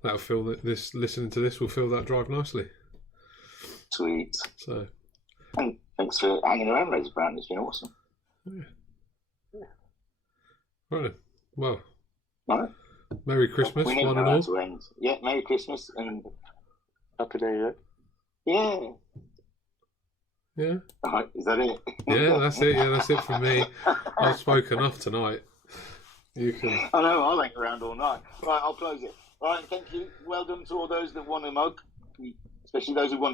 that'll fill listening to this will fill that drive nicely. Sweet. So, and thanks for hanging around, Razor Brown. It's been awesome. Yeah. Right then. Well, right. Merry Christmas, we need one and all. to end. Yeah, Merry Christmas and Happy New Year. Yeah. Yeah. Is that it? Yeah, that's it. Yeah, that's it from me. I've spoken enough tonight. You can. I know. I'll hang around all night. Right, I'll close it. All right, thank you. Well done to all those that won a mug, especially those who won 2.